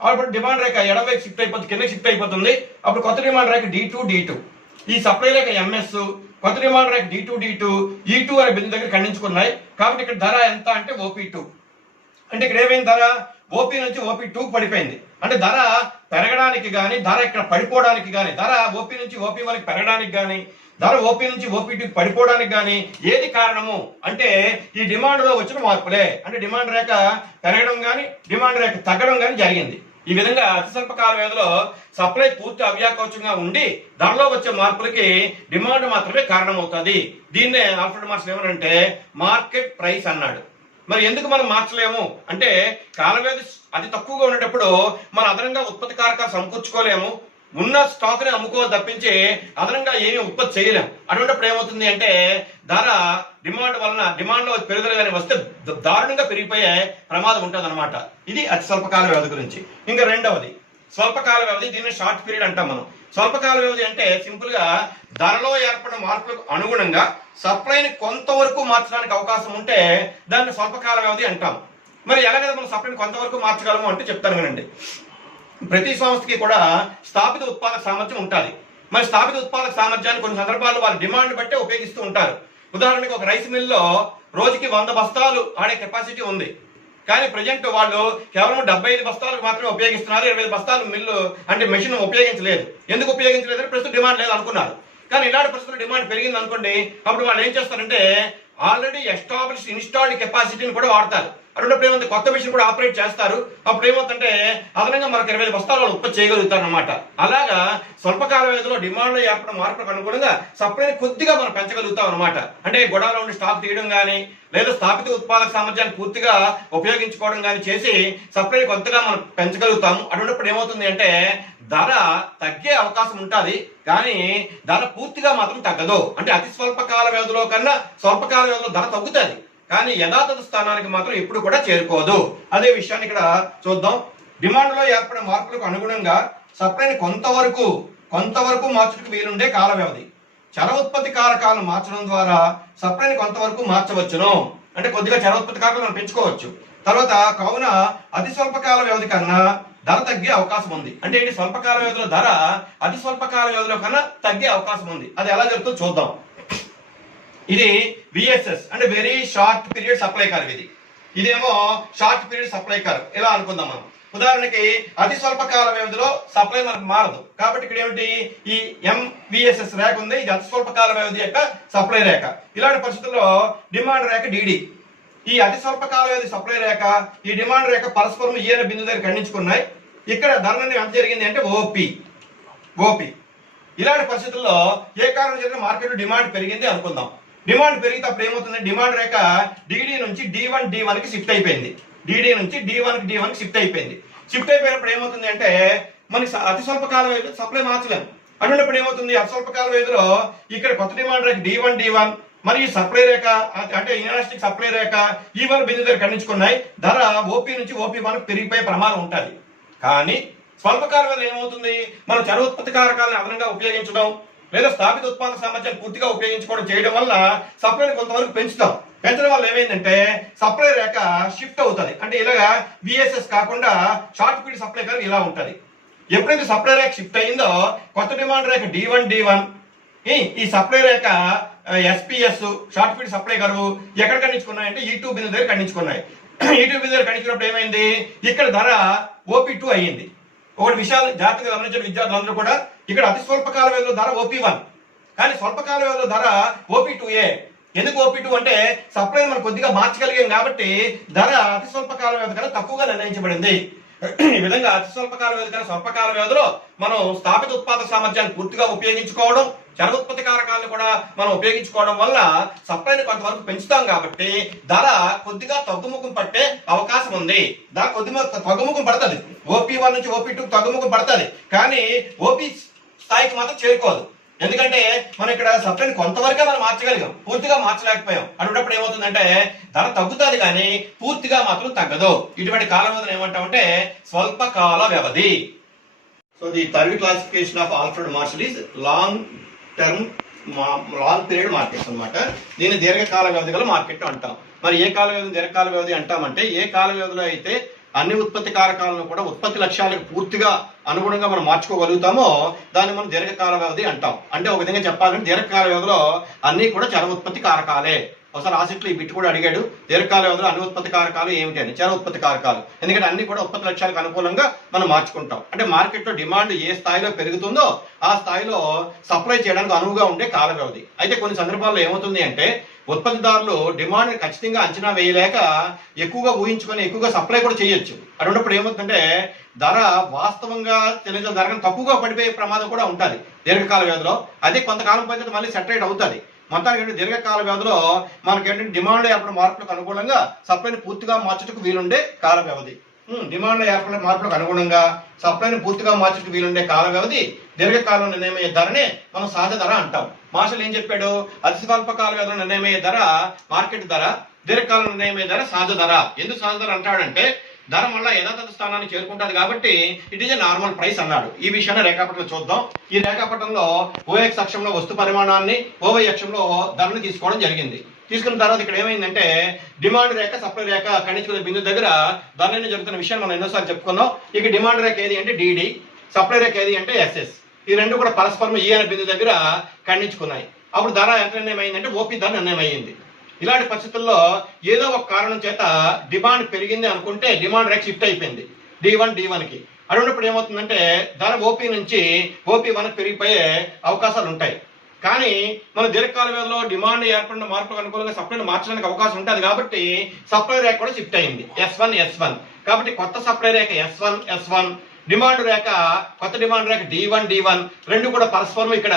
అప్పుడు డిమాండ్ రేఖ ఎడమవైపు షిఫ్ట్ అయిపోతుంది, కిందకి షిఫ్ట్ అయిపోతుంది. అప్పుడు కొత్త డిమాండ్ రేఖ D2. ఈ సప్లై రేఖ ఎంఎస్ కొత్త డిమాండ్ రేఖ D2 E2 అనే బిందు దగ్గర ఖండించుకున్నాయి. కాబట్టి ఇక్కడ ధర ఎంత అంటే OP2. అంటే ఇక్కడ ఏమైంది, ధర ఓపీ నుంచి OP2 పడిపోయింది. అంటే ధర పెరగడానికి కానీ ధర ఇక్కడ పడిపోవడానికి కానీ, ధర ఓపీ నుంచి OP1 పెరగడానికి కానీ ధర ఓపీ నుంచి OP2 పడిపోవడానికి కానీ ఏది కారణము అంటే ఈ డిమాండ్ లో వచ్చిన మార్పులే. అంటే డిమాండ్ రేఖ పెరగడం కానీ డిమాండ్ రేఖ తగ్గడం కానీ జరిగింది. ఈ విధంగా అతి స్వల్ప కాల వ్యవధిలో సప్లై పూర్తి అవ్యాకోచంగా ఉండి ధరలో వచ్చే మార్పులకి డిమాండ్ మాత్రమే కారణమవుతుంది. దీన్నే ఆల్ఫ్రెడ్ మార్షల్ ఏమనంటే మార్కెట్ ప్రైస్ అన్నాడు. మరి ఎందుకు మనం మార్చలేము అంటే కాల వ్యవధి అతి తక్కువగా ఉండేటప్పుడు మనం అదనంగా ఉత్పత్తి కారకాలు సమకూర్చుకోలేము, ఉన్న స్టాక్ ని అమ్ముకోవాలి తప్పించి అదనంగా ఏమీ ఉత్పత్తి చేయలేము. అటువంటిప్పుడు ఏమవుతుంది అంటే ధర డిమాండ్ వలన డిమాండ్ లో పెరుగుదల కానీ వస్తే దారుణంగా పెరిగిపోయే ప్రమాదం ఉంటుంది అనమాట. ఇది అతి స్వల్పకాల వ్యవధి గురించి. ఇంకా రెండవది స్వల్పకాల వ్యవధి, దీన్ని షార్ట్ పీరియడ్ అంటాం మనం. స్వల్పకాల వ్యవధి అంటే సింపుల్ గా ధరలో ఏర్పడిన మార్పులకు అనుగుణంగా సప్లైని కొంతవరకు మార్చడానికి అవకాశం ఉంటే దాన్ని స్వల్పకాల వ్యవధి అంటాం. మరి ఎలాగైతే మనం సప్లైని కొంతవరకు మార్చగలము అంటే చెప్తాను వినండి. ప్రతి సంస్థకి కూడా స్థాపిత ఉత్పాదక సామర్థ్యం ఉంటుంది. మరి స్థాపిత ఉత్పాదక సామర్థ్యాన్ని కొన్ని సందర్భాల్లో వాళ్ళ డిమాండ్ బట్టే ఉపయోగిస్తూ ఉంటారు. ఉదాహరణకి ఒక రైస్ మిల్లో రోజుకి 100 బస్తాలు ఆడే కెపాసిటీ ఉంది. కానీ ప్రజెంట్ వాళ్ళు కేవలం 75 బస్తాలకు మాత్రమే ఉపయోగిస్తున్నారు. 25 బస్తాలు మిల్లు అంటే మెషిన్ ఉపయోగించలేదు. ఎందుకు ఉపయోగించలేదు? ప్రస్తుతం డిమాండ్ లేదు అనుకున్నారు. కానీ ఇలాంటి పరిస్థితుల్లో డిమాండ్ పెరిగింది అనుకోండి, అప్పుడు వాళ్ళు ఏం చేస్తారంటే ఆల్రెడీ ఎస్టాబ్లిష్ ఇన్స్టాల్డ్ కెపాసిటీని కూడా వాడతారు. అటువంటిప్పుడు ఏమంటే కొత్త మిషన్ కూడా ఆపరేట్ చేస్తారు. అప్పుడు ఏమవుతుందంటే అదనంగా మనకు 25 బస్తాలు వాళ్ళు ఉత్పత్తి చేయగలుగుతారు అనమాట. అలాగా స్వల్పకాల వ్యవధిలో డిమాండ్ ఏర్పడిన మార్పులకు అనుగుణంగా సప్లైని కొద్దిగా మనం పెంచగలుగుతాం అనమాట. అంటే గొడవలో ఉండి స్టాక్ తీయడం కానీ లేదా స్థాపిత ఉత్పాదక సామర్థ్యాన్ని పూర్తిగా ఉపయోగించుకోవడం కానీ చేసి సప్లైని కొంతగా మనం పెంచగలుగుతాము. అటువంటిప్పుడు ఏమవుతుంది అంటే ధర తగ్గే అవకాశం ఉంటుంది, కానీ ధర పూర్తిగా మాత్రం తగ్గదు. అంటే అతి స్వల్పకాల వ్యవధిలో కన్నా స్వల్పకాల వ్యవధిలో ధర తగ్గుతుంది, కానీ యథాతథ స్థానానికి మాత్రం ఎప్పుడు కూడా చేరుకోదు. అదే విషయాన్ని ఇక్కడ చూద్దాం. డిమాండ్ లో ఏర్పడిన మార్పులకు అనుగుణంగా సప్లైని కొంతవరకు మార్చడానికి వీలుండే కాల వ్యవధి. చర ఉత్పత్తి కారకాలను మార్చడం ద్వారా సప్లైని కొంతవరకు మార్చవచ్చును. అంటే కొద్దిగా చర ఉత్పత్తి కారకాలను పెంచుకోవచ్చు. తర్వాత కావున అతి స్వల్పకాల వ్యవధి కన్నా ధర తగ్గే అవకాశం ఉంది. అంటే ఏంటి? స్వల్పకాల వ్యవధిలో ధర అతి స్వల్పకాల వ్యవధిలో కన్నా తగ్గే అవకాశం ఉంది. అది ఎలా జరుగుతుందో చూద్దాం. ఇది విఎస్ఎస్ అంటే very short period supply curve. ఇదేమో షార్ట్ పీరియడ్ సప్లై కర్వ్. ఇలా అనుకుందాం మనం. ఉదాహరణకి అతి స్వల్పకాల వ్యవధిలో సప్లై మనకు మారదు, కాబట్టి ఇక్కడ ఏమిటి? ఈ ఎంవిఎస్ఎస్ రేఖ ఉంది. ఇది అతి స్వల్పకాల వ్యవధి యొక్క సప్లై రేఖ. ఇలాంటి పరిస్థితుల్లో డిమాండ్ రేఖ డిడి. ఈ అతి స్వల్పకాల వ్యవధి సప్లై రేఖ, ఈ డిమాండ్ రేఖ పరస్పరం ఏ బిందు దగ్గర ఖండించుకున్నాయి. ఇక్కడ ధర ఎంత జరిగింది అంటే ఓపి. ఇలాంటి పరిస్థితుల్లో ఏ కారణం చేత మార్కెట్ డిమాండ్ పెరిగింది అనుకుందాం. డిమాండ్ పెరిగితే అప్పుడు ఏమవుతుంది? డిమాండ్ రేఖ డిడి నుంచి D1 కి షిఫ్ట్ అయిపోయింది. డిడి నుంచి D1 కి షిఫ్ట్ అయిపోయింది. షిఫ్ట్ అయిపోయినప్పుడు ఏమవుతుంది అంటే మనకి అతి స్వల్పకాల వ్యవధి సప్లై మార్చలేము. అటువంటిప్పుడు ఏమవుతుంది? అతి స్వల్పకాల వ్యవధిలో ఇక్కడ కొత్త డిమాండ్ రేఖ D1 మరియు సప్లై రేఖ అంటే ఇనాలాస్టిక్ సప్లై రేఖ E1 బిందు దగ్గర ఖండించుకున్నాయి. ధర ఓపీ నుంచి OP1 పెరిగిపోయే ప్రమాదం ఉంటుంది. కానీ స్వల్పకాల వ్యవధి ఏమవుతుంది? మనం చర ఉత్పత్తి కారకాలను అదనంగా ఉపయోగించడం లేదా స్థాపిత ఉత్పాదక సామర్థ్యాన్ని పూర్తిగా ఉపయోగించుకోవడం చేయడం వల్ల సప్లైని కొంతవరకు పెంచడం వల్ల ఏమైందంటే సప్లై రేఖ షిఫ్ట్ అవుతుంది. అంటే ఇలాగా విఎస్ఎస్ కాకుండా షార్ట్ పీరియడ్ సప్లై కర్వ్ ఇలా ఉంటుంది. ఎప్పుడైతే సప్లై రేఖ షిఫ్ట్ అయిందో కొత్త డిమాండ్ రేఖ D1 ఈ సప్లై రేఖ SPS short period supply curve ఎక్కడ ఖండించుకున్నాయంటే E2 బిందు దగ్గర ఖండించుకున్నాయి. E2 బిందు దగ్గర ఖండించినప్పుడు ఏమైంది? ఇక్కడ ధర OP2 అయ్యింది. ఒకటి విషయాలు జాగ్రత్తగా గమనించిన విద్యార్థులందరూ కూడా, ఇక్కడ అతి స్వల్పకాల వ్యవధిలో ధర OP1, కానీ స్వల్పకాల వ్యవధిలో ధర OP2A. ఎందుకు OP2 అంటే సప్లై మనం కొద్దిగా మార్చగలిగాం కాబట్టి ధర అతి స్వల్పకాల వ్యవధి కన్నా తక్కువగా నిర్ణయించబడింది. ఈ విధంగా అతి స్వల్పకాల వ్యవధి కన్నా స్వల్పకాల వ్యవధిలో మనం స్థాపిత ఉత్పాదక సామర్థ్యాన్ని పూర్తిగా ఉపయోగించుకోవడం, చర ఉత్పత్తి కారకాలను కూడా మనం ఉపయోగించుకోవడం వల్ల సప్లైని కొంతవరకు పెంచుతాం కాబట్టి ధర కొద్దిగా తగ్గుముఖం పట్టే అవకాశం ఉంది. ధర కొద్దిగా తగ్గుముఖం పడుతుంది. OP1 నుంచి OP2 తగ్గుముఖం పడుతుంది, కానీ ఓపీ స్థాయికి మాత్రం చేరుకోదు. ఎందుకంటే మనం ఇక్కడ సప్లైని కొంతవరకే మనం మార్చగలిగాం, పూర్తిగా మార్చలేకపోయాం. అటువంటిప్పుడు ఏమవుతుందంటే ధర తగ్గుతుంది, కానీ పూర్తిగా మాత్రం తగ్గదు. ఇటువంటి కాల వ్యవధిని ఏమంటామంటే స్వల్పకాల వ్యవధి. So the third classification of Alfred martial is long period markets అనమాట. దీన్ని దీర్ఘకాల వ్యవధి గల మార్కెట్ అంటాం. మరి ఏ కాల వ్యవధి దీర్ఘకాల వ్యవధి అంటామంటే ఏ కాల వ్యవధిలో అయితే అన్ని ఉత్పత్తి కారకాలను కూడా ఉత్పత్తి లక్ష్యాలకు పూర్తిగా అనుగుణంగా మనం మార్చుకోగలుగుతామో దాన్ని మనం దీర్ఘకాల వ్యవధి అంటాం. అంటే ఒక విధంగా చెప్పాలంటే దీర్ఘకాల వ్యవధిలో అన్ని కూడా చర ఉత్పత్తి కారకాలే. ఒకసారి ఆసక్తిలో ఈ బిట్ కూడా అడిగాడు, దీర్ఘకాల వ్యవధిలో అన్ని ఉత్పత్తి కారకాలు ఏమిటి అని. చర ఉత్పత్తి కారకాలు, ఎందుకంటే అన్ని కూడా ఉత్పత్తి లక్ష్యాలకు అనుకూలంగా మనం మార్చుకుంటాం. అంటే మార్కెట్లో డిమాండ్ ఏ స్థాయిలో పెరుగుతుందో ఆ స్థాయిలో సప్లై చేయడానికి అనువుగా ఉండే కాల వ్యవధి. అయితే కొన్ని సందర్భాల్లో ఏమవుతుంది అంటే ఉత్పత్తిదారులు డిమాండ్ ఖచ్చితంగా అంచనా వేయలేక ఎక్కువగా ఊహించుకొని ఎక్కువగా సప్లై కూడా చేయొచ్చు. అటువంటిప్పుడు ఏమవుతుందంటే ధర వాస్తవంగా తెలియజేసిన ధర తక్కువగా పడిపోయే ప్రమాదం కూడా ఉంటుంది దీర్ఘకాల వ్యవధిలో. అదే కొంతకాలం పైన మళ్ళీ సెటరేట్ అవుతుంది. మొత్తానికి దీర్ఘకాల వ్యవధిలో మనకి ఏంటంటే డిమాండ్ ఏర్పడిన మార్పులకు అనుగుణంగా సప్లైని పూర్తిగా మార్చుటకు వీలుండే కాల వ్యవధి. డిమాండ్ ఏర్పడిన మార్పులకు అనుగుణంగా సప్లైని పూర్తిగా మార్చుటకు వీలుండే కాల వ్యవధి దీర్ఘకాలంలో నిర్ణయమయ్యే ధరనే మనం సహజ ధర అంటాం. మార్షల్ ఏం చెప్పాడు? అతి స్వల్పకాల వ్యవధిలో నిర్ణయమయ్యే ధర మార్కెట్ ధర, దీర్ఘకాలం నిర్ణయమయ్యే ధర సహజ ధర. ఎందుకు సహజ ధర అంటాడంటే ధర మళ్ళీ యథాతథ స్థానాన్ని చేరుకుంటుంది కాబట్టి it is a normal price అన్నాడు. ఈ విషయాన్ని రేఖాపటంలో చూద్దాం. ఈ రేఖాపటంలో OX అక్షంలో వస్తు పరిమాణాన్ని, OY అక్షంలో ధరని తీసుకోవడం జరిగింది. తీసుకున్న తర్వాత ఇక్కడ ఏమైందంటే డిమాండ్ రేఖ సప్లై రేఖ ఖండించుకునే బిందు దగ్గర ధరలు జరుగుతున్న విషయాన్ని మనం ఎన్నోసార్లు చెప్పుకున్నాం. ఇక డిమాండ్ రేఖ ఏది అంటే DD, సప్లై రేఖ ఏది అంటే SS. ఈ రెండు కూడా పరస్పరం ఈ అనే బిందు దగ్గర ఖండించుకున్నాయి. అప్పుడు ధర ఎంత నిర్ణయం అయిందంటే OP ధర నిర్ణయం అయ్యింది. ఇలాంటి పరిస్థితుల్లో ఏదో ఒక కారణం చేత డిమాండ్ పెరిగింది అనుకుంటే డిమాండ్ రేట్ షిఫ్ట్ అయిపోయింది D1కి. అటువంటిప్పుడు ఏమవుతుందంటే ధర OP నుంచి OP1 పెరిగిపోయే అవకాశాలు ఉంటాయి. కానీ మన దీర్ఘకాల వ్యవధిలో డిమాండ్ ఏర్పడిన మార్పులకు అనుకూలంగా సప్లైని మార్చడానికి అవకాశం ఉంటుంది కాబట్టి సప్లై రేఖ కూడా షిఫ్ట్ అయింది S1. కాబట్టి కొత్త సప్లై రేఖ S1, డిమాండ్ రేఖ కొత్త డిమాండ్ రేఖ D1 రెండు కూడా పరస్పరం ఇక్కడ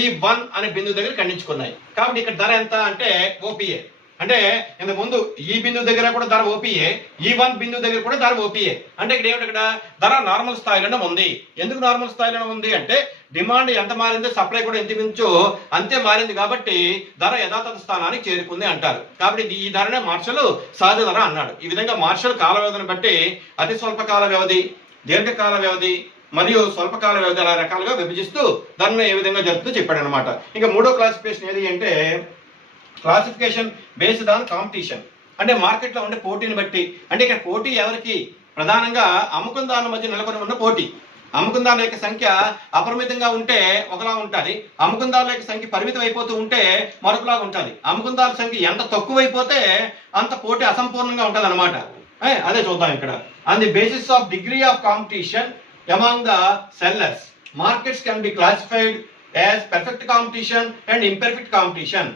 E1 అనే బిందువు దగ్గర ఖండించుకున్నాయి. కాబట్టి ఇక్కడ ధర ఎంత అంటే OPA. అంటే ఇంత ముందు ఈ బిందువు దగ్గర కూడా ధర OPA, E1 బిందువు దగ్గర కూడా ధర OPA. అంటే ఇక్కడ ఏమిటి, ఇక్కడ ధర నార్మల్ స్థాయిలోనే ఉంది. ఎందుకు నార్మల్ స్థాయిలోనే ఉంది అంటే డిమాండ్ ఎంత మారిందో సప్లై కూడా ఇంచుమించు అంతే మారింది కాబట్టి ధర యథాతథ స్థానానికి చేరుకుంది అంటారు. కాబట్టి ఈ ధరనే మార్షల్ సహజ ధర అన్నాడు. ఈ విధంగా మార్షల్ కాల వ్యవధిని బట్టి అతి స్వల్పకాల వ్యవధి, దీర్ఘకాల వ్యవధి మరియు స్వల్పకాల వ్యవధి అలా రకాలుగా విభజిస్తూ ధరను ఏ విధంగా జరుపుతూ చెప్పాడు అనమాట. ఇంకా మూడో క్లాసిఫికేషన్ ఏది అంటే క్లాసిఫికేషన్ బేస్డ్ ఆన్ కాంపిటీషన్. అంటే మార్కెట్లో ఉండే పోటీని బట్టి. అంటే ఇక్కడ పోటీ ఎవరికి, ప్రధానంగా అమ్ముకుందారుల మధ్య నెలకొని ఉన్న పోటీ. అమ్ముకుందారుల యొక్క సంఖ్య అపరిమితంగా ఉంటే ఒకలా ఉంటుంది, అమ్ముకుందారుల యొక్క సంఖ్య పరిమితం అయిపోతూ ఉంటే మరొకలాగా ఉంటుంది. అమ్ముకుందారుల సంఖ్య ఎంత తక్కువైపోతే అంత పోటీ అసంపూర్ణంగా ఉంటుంది అనమాట. అదే చూద్దాం ఇక్కడ. On the basis of degree of competition among the sellers markets can be classified as perfect competition and imperfect competition.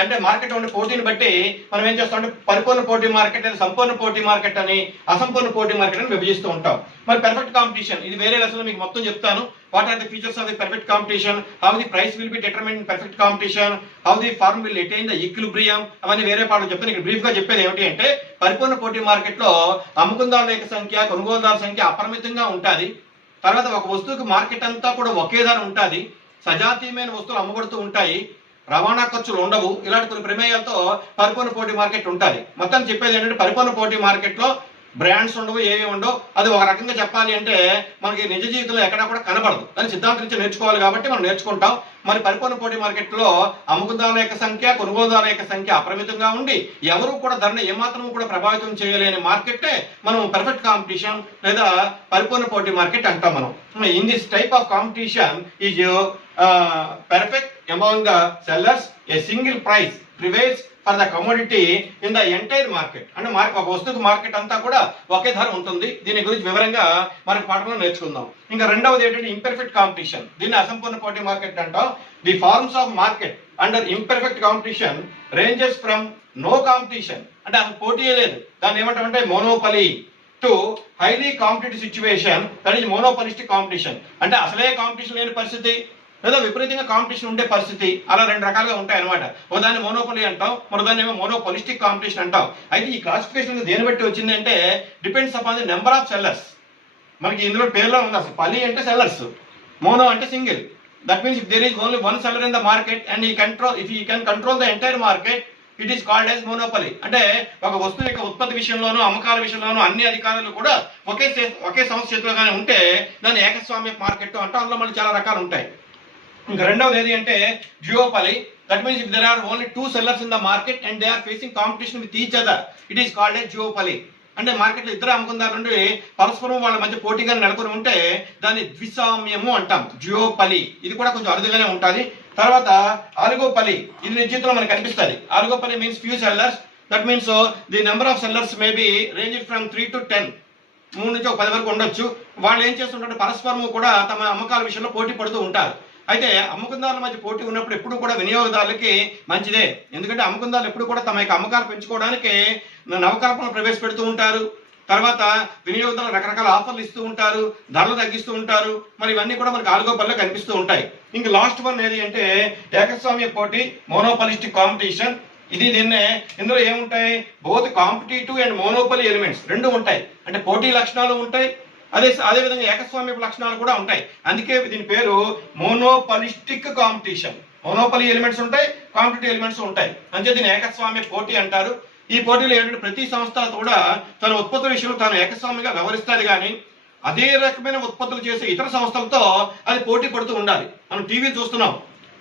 అంటే మార్కెట్ ఉండే పోటీని బట్టి మనం ఏం చేస్తాం అంటే పరిపూర్ణ పోటీ మార్కెట్ అని, సంపూర్ణ పోటీ మార్కెట్ అని, అసంపూర్ణ పోటీ మార్కెట్ అని విభజిస్తూ ఉంటాం. మరి పర్ఫెక్ట్ కాంపిటీషన్ ఇది వేరే లెసన్లో మీకు మొత్తం చెప్తాను. What are the features of the perfect competition, how the price will be determined in perfect competition, how the firm will attain the equilibrium, అవన్నీ వేరే పాటలు చెప్తాను. ఇక్కడ బ్రీఫ్ గా చెప్పేది ఏమిటి అంటే పరిపూర్ణ పోటీ మార్కెట్ లో అమ్ముకుందారుల యొక్క సంఖ్య, కొనుగోలుదారుల సంఖ్య అపరిమితంగా ఉంటుంది. తర్వాత ఒక వస్తువుకి మార్కెట్ అంతా కూడా ఒకే ధర ఉంటుంది, సజాతీయమైన వస్తువులు అమ్మబడుతూ ఉంటాయి, రవాణా ఖర్చులు ఉండవు. ఇలాంటి కొన్ని ప్రమేయాలతో పరిపూర్ణ పోటీ మార్కెట్ ఉంటుంది. మొత్తం చెప్పేది ఏంటంటే పరిపూర్ణ పోటీ మార్కెట్లో బ్రాండ్స్ ఉండవు, ఏవి ఉండవు. అది ఒక రకంగా చెప్పాలి అంటే మనకి నిజ జీవితంలో ఎక్కడా కూడా కనబడదు. దాని సిద్ధాంతం నుంచి నేర్చుకోవాలి కాబట్టి మనం నేర్చుకుంటాం. మరి పరిపూర్ణ పోటీ మార్కెట్లో అమ్ముకుందారుల యొక్క సంఖ్య, కొనుగోలుదారుల యొక్క సంఖ్య అపరిమితంగా ఉండి ఎవరు కూడా ధరను ఏమాత్రం కూడా ప్రభావితం చేయలేని మార్కెట్టే మనం పర్ఫెక్ట్ కాంపిటీషన్ లేదా పరిపూర్ణ పోటీ మార్కెట్ అంటాం మనం. In this type of competition is perfect among the sellers, a single price prevails for the commodity in the entire market. అంటే ఒక వస్తువుకి మార్కెట్ అంతా కూడా ఒకే ధర ఉంటుంది. దీని గురించి వివరంగా మనకి పాఠంలో నేర్చుకుందాం. ఇంకా రెండవది ఏంటంటే ఇంపర్ఫెక్ట్ కాంపిటీషన్. దీన్ని అసంపూర్ణ పోటీ మార్కెట్ అంటాం. The forms of market under imperfect competition ranges from no competition, అంటే అసలు పోటీయే లేదు, దాన్ని ఏమంటామంటే monopoly, to highly competitive situation, that is monopolistic competition. అంటే అసలే కాంపిటీషన్ లేని పరిస్థితి లేదా విపరీతంగా కాంపిటీషన్ ఉండే పరిస్థితి, అలా రెండు రకాలుగా ఉంటాయి అనమాట. ఒక దాన్ని మోనోపలి అంటాం, మరో ఏమో మోనోపలిస్టిక్ కాంపిటీషన్ అంటాం. అయితే ఈ క్లాసిఫికేషన్ దేని బట్టి వచ్చిందంటే depends upon the number of sellers. మనకి ఇందులో పేర్లో ఉంది అసలు పలి అంటే సెల్లర్స్, మోనో అంటే single. That means if there is only one seller in the market and he can control the entire market, it is called as monopoly. అంటే ఒక వస్తువు యొక్క ఉత్పత్తి విషయంలోనూ అమ్మకాల విషయంలోనూ అన్ని అధికారులు కూడా ఒకే సంస్థ చేతిలోగానే ఉంటే దాన్ని ఏకస్వామ్య మార్కెట్ అంటే అందులో మళ్ళీ చాలా రకాలు ఉంటాయి. ఇంకా రెండవది ఏది అంటే duopoly. That means if there are only two sellers in the market and they are facing competition with each other, it is called as duopoly. అంటే మార్కెట్లో ఇద్దరు అమ్ముకుందారు నుండి పరస్పరం వాళ్ళ మధ్య పోటీగా నెలకొని ఉంటే దాన్ని ద్విస్వామ్యము అంటాం, జియోపలి. ఇది కూడా కొంచెం అరుదుగానే ఉంటుంది. తర్వాత ఆలిగోపలి, ఇది నిశ్చితంలో మనకు కనిపిస్తుంది. Oligopoly means few sellers. That means the number of sellers may be range from 3 to 10, 3 నుంచి 10 వరకు ఉండొచ్చు. వాళ్ళు ఏం చేస్తుంటారు, పరస్పరము కూడా తమ అమ్మకాల విషయంలో పోటీ పడుతూ ఉంటారు. అయితే అమ్ముకుందారుల మధ్య పోటీ ఉన్నప్పుడు ఎప్పుడు కూడా వినియోగదారులకి మంచిదే. ఎందుకంటే అమ్ముకుందారులు ఎప్పుడు కూడా తమ యొక్క అమ్మకాలు పెంచుకోవడానికి నవకల్పనలు ప్రవేశపెడుతూ ఉంటారు. తర్వాత వినియోగదారులు రకరకాల ఆఫర్లు ఇస్తూ ఉంటారు, ధరలు తగ్గిస్తూ ఉంటారు. మరి ఇవన్నీ కూడా మనకి ఆలుగోపల్లో కనిపిస్తూ ఉంటాయి. ఇంకా లాస్ట్ వన్ ఏది అంటే ఏకస్వామ్య పోటీ, మోనోపలిస్టిక్ కాంపిటీషన్. ఇందులో ఏముంటాయి, both competitive and monopoly elements రెండు ఉంటాయి. అంటే పోటీ లక్షణాలు ఉంటాయి, అదేవిధంగా ఏకస్వామ్య లక్షణాలు కూడా ఉంటాయి. అందుకే దీని పేరు మోనోపలిస్టిక్ కాంపిటీషన్. మోనోపలి ఎలిమెంట్స్ ఉంటాయి, కాంపిటేటివ్ ఎలిమెంట్స్ ఉంటాయి. అంటే దీన్ని ఏకస్వామ్య పోటీ అంటారు. ఈ పోటీలో ఏంటంటే ప్రతి సంస్థ కూడా తన ఉత్పత్తుల విషయంలో తాను ఏకస్వామిగా వ్యవహరిస్తుంది, కానీ అదే రకమైన ఉత్పత్తులు చేసే ఇతర సంస్థలతో అది పోటీ పడుతూ ఉండాలి. మనం టీవీలు చూస్తున్నాం,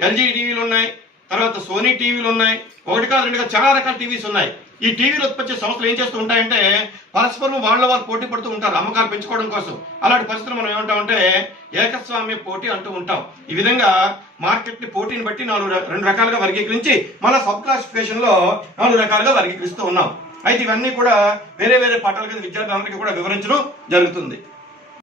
ఎల్జీ టీవీలు ఉన్నాయి, తర్వాత సోనీ టీవీలు ఉన్నాయి, ఒకటి కాదు రెండు కాదు చాలా రకాల టీవీస్ ఉన్నాయి. ఈ టీవీలు ఉత్పత్తి సంస్థలు ఏం చేస్తూ ఉంటాయంటే పరస్పరం వాళ్ళు పోటీ పడుతూ ఉంటారు అమ్మకాలు పెంచుకోవడం కోసం. అలాంటి పరిస్థితులు మనం ఏమంటామంటే ఏకస్వామ్య పోటీ అంటూ ఉంటాం. ఈ విధంగా మార్కెట్ ని పోటీని బట్టి రెండు రకాలుగా వర్గీకరించి మళ్ళీ సబ్ క్లాసిఫికేషన్ లో 4 రకాలుగా వర్గీకరిస్తూ ఉన్నాం. అయితే ఇవన్నీ కూడా వేరే వేరే పాఠాల కింద విద్యార్థులందరికీ కూడా వివరించడం జరుగుతుంది.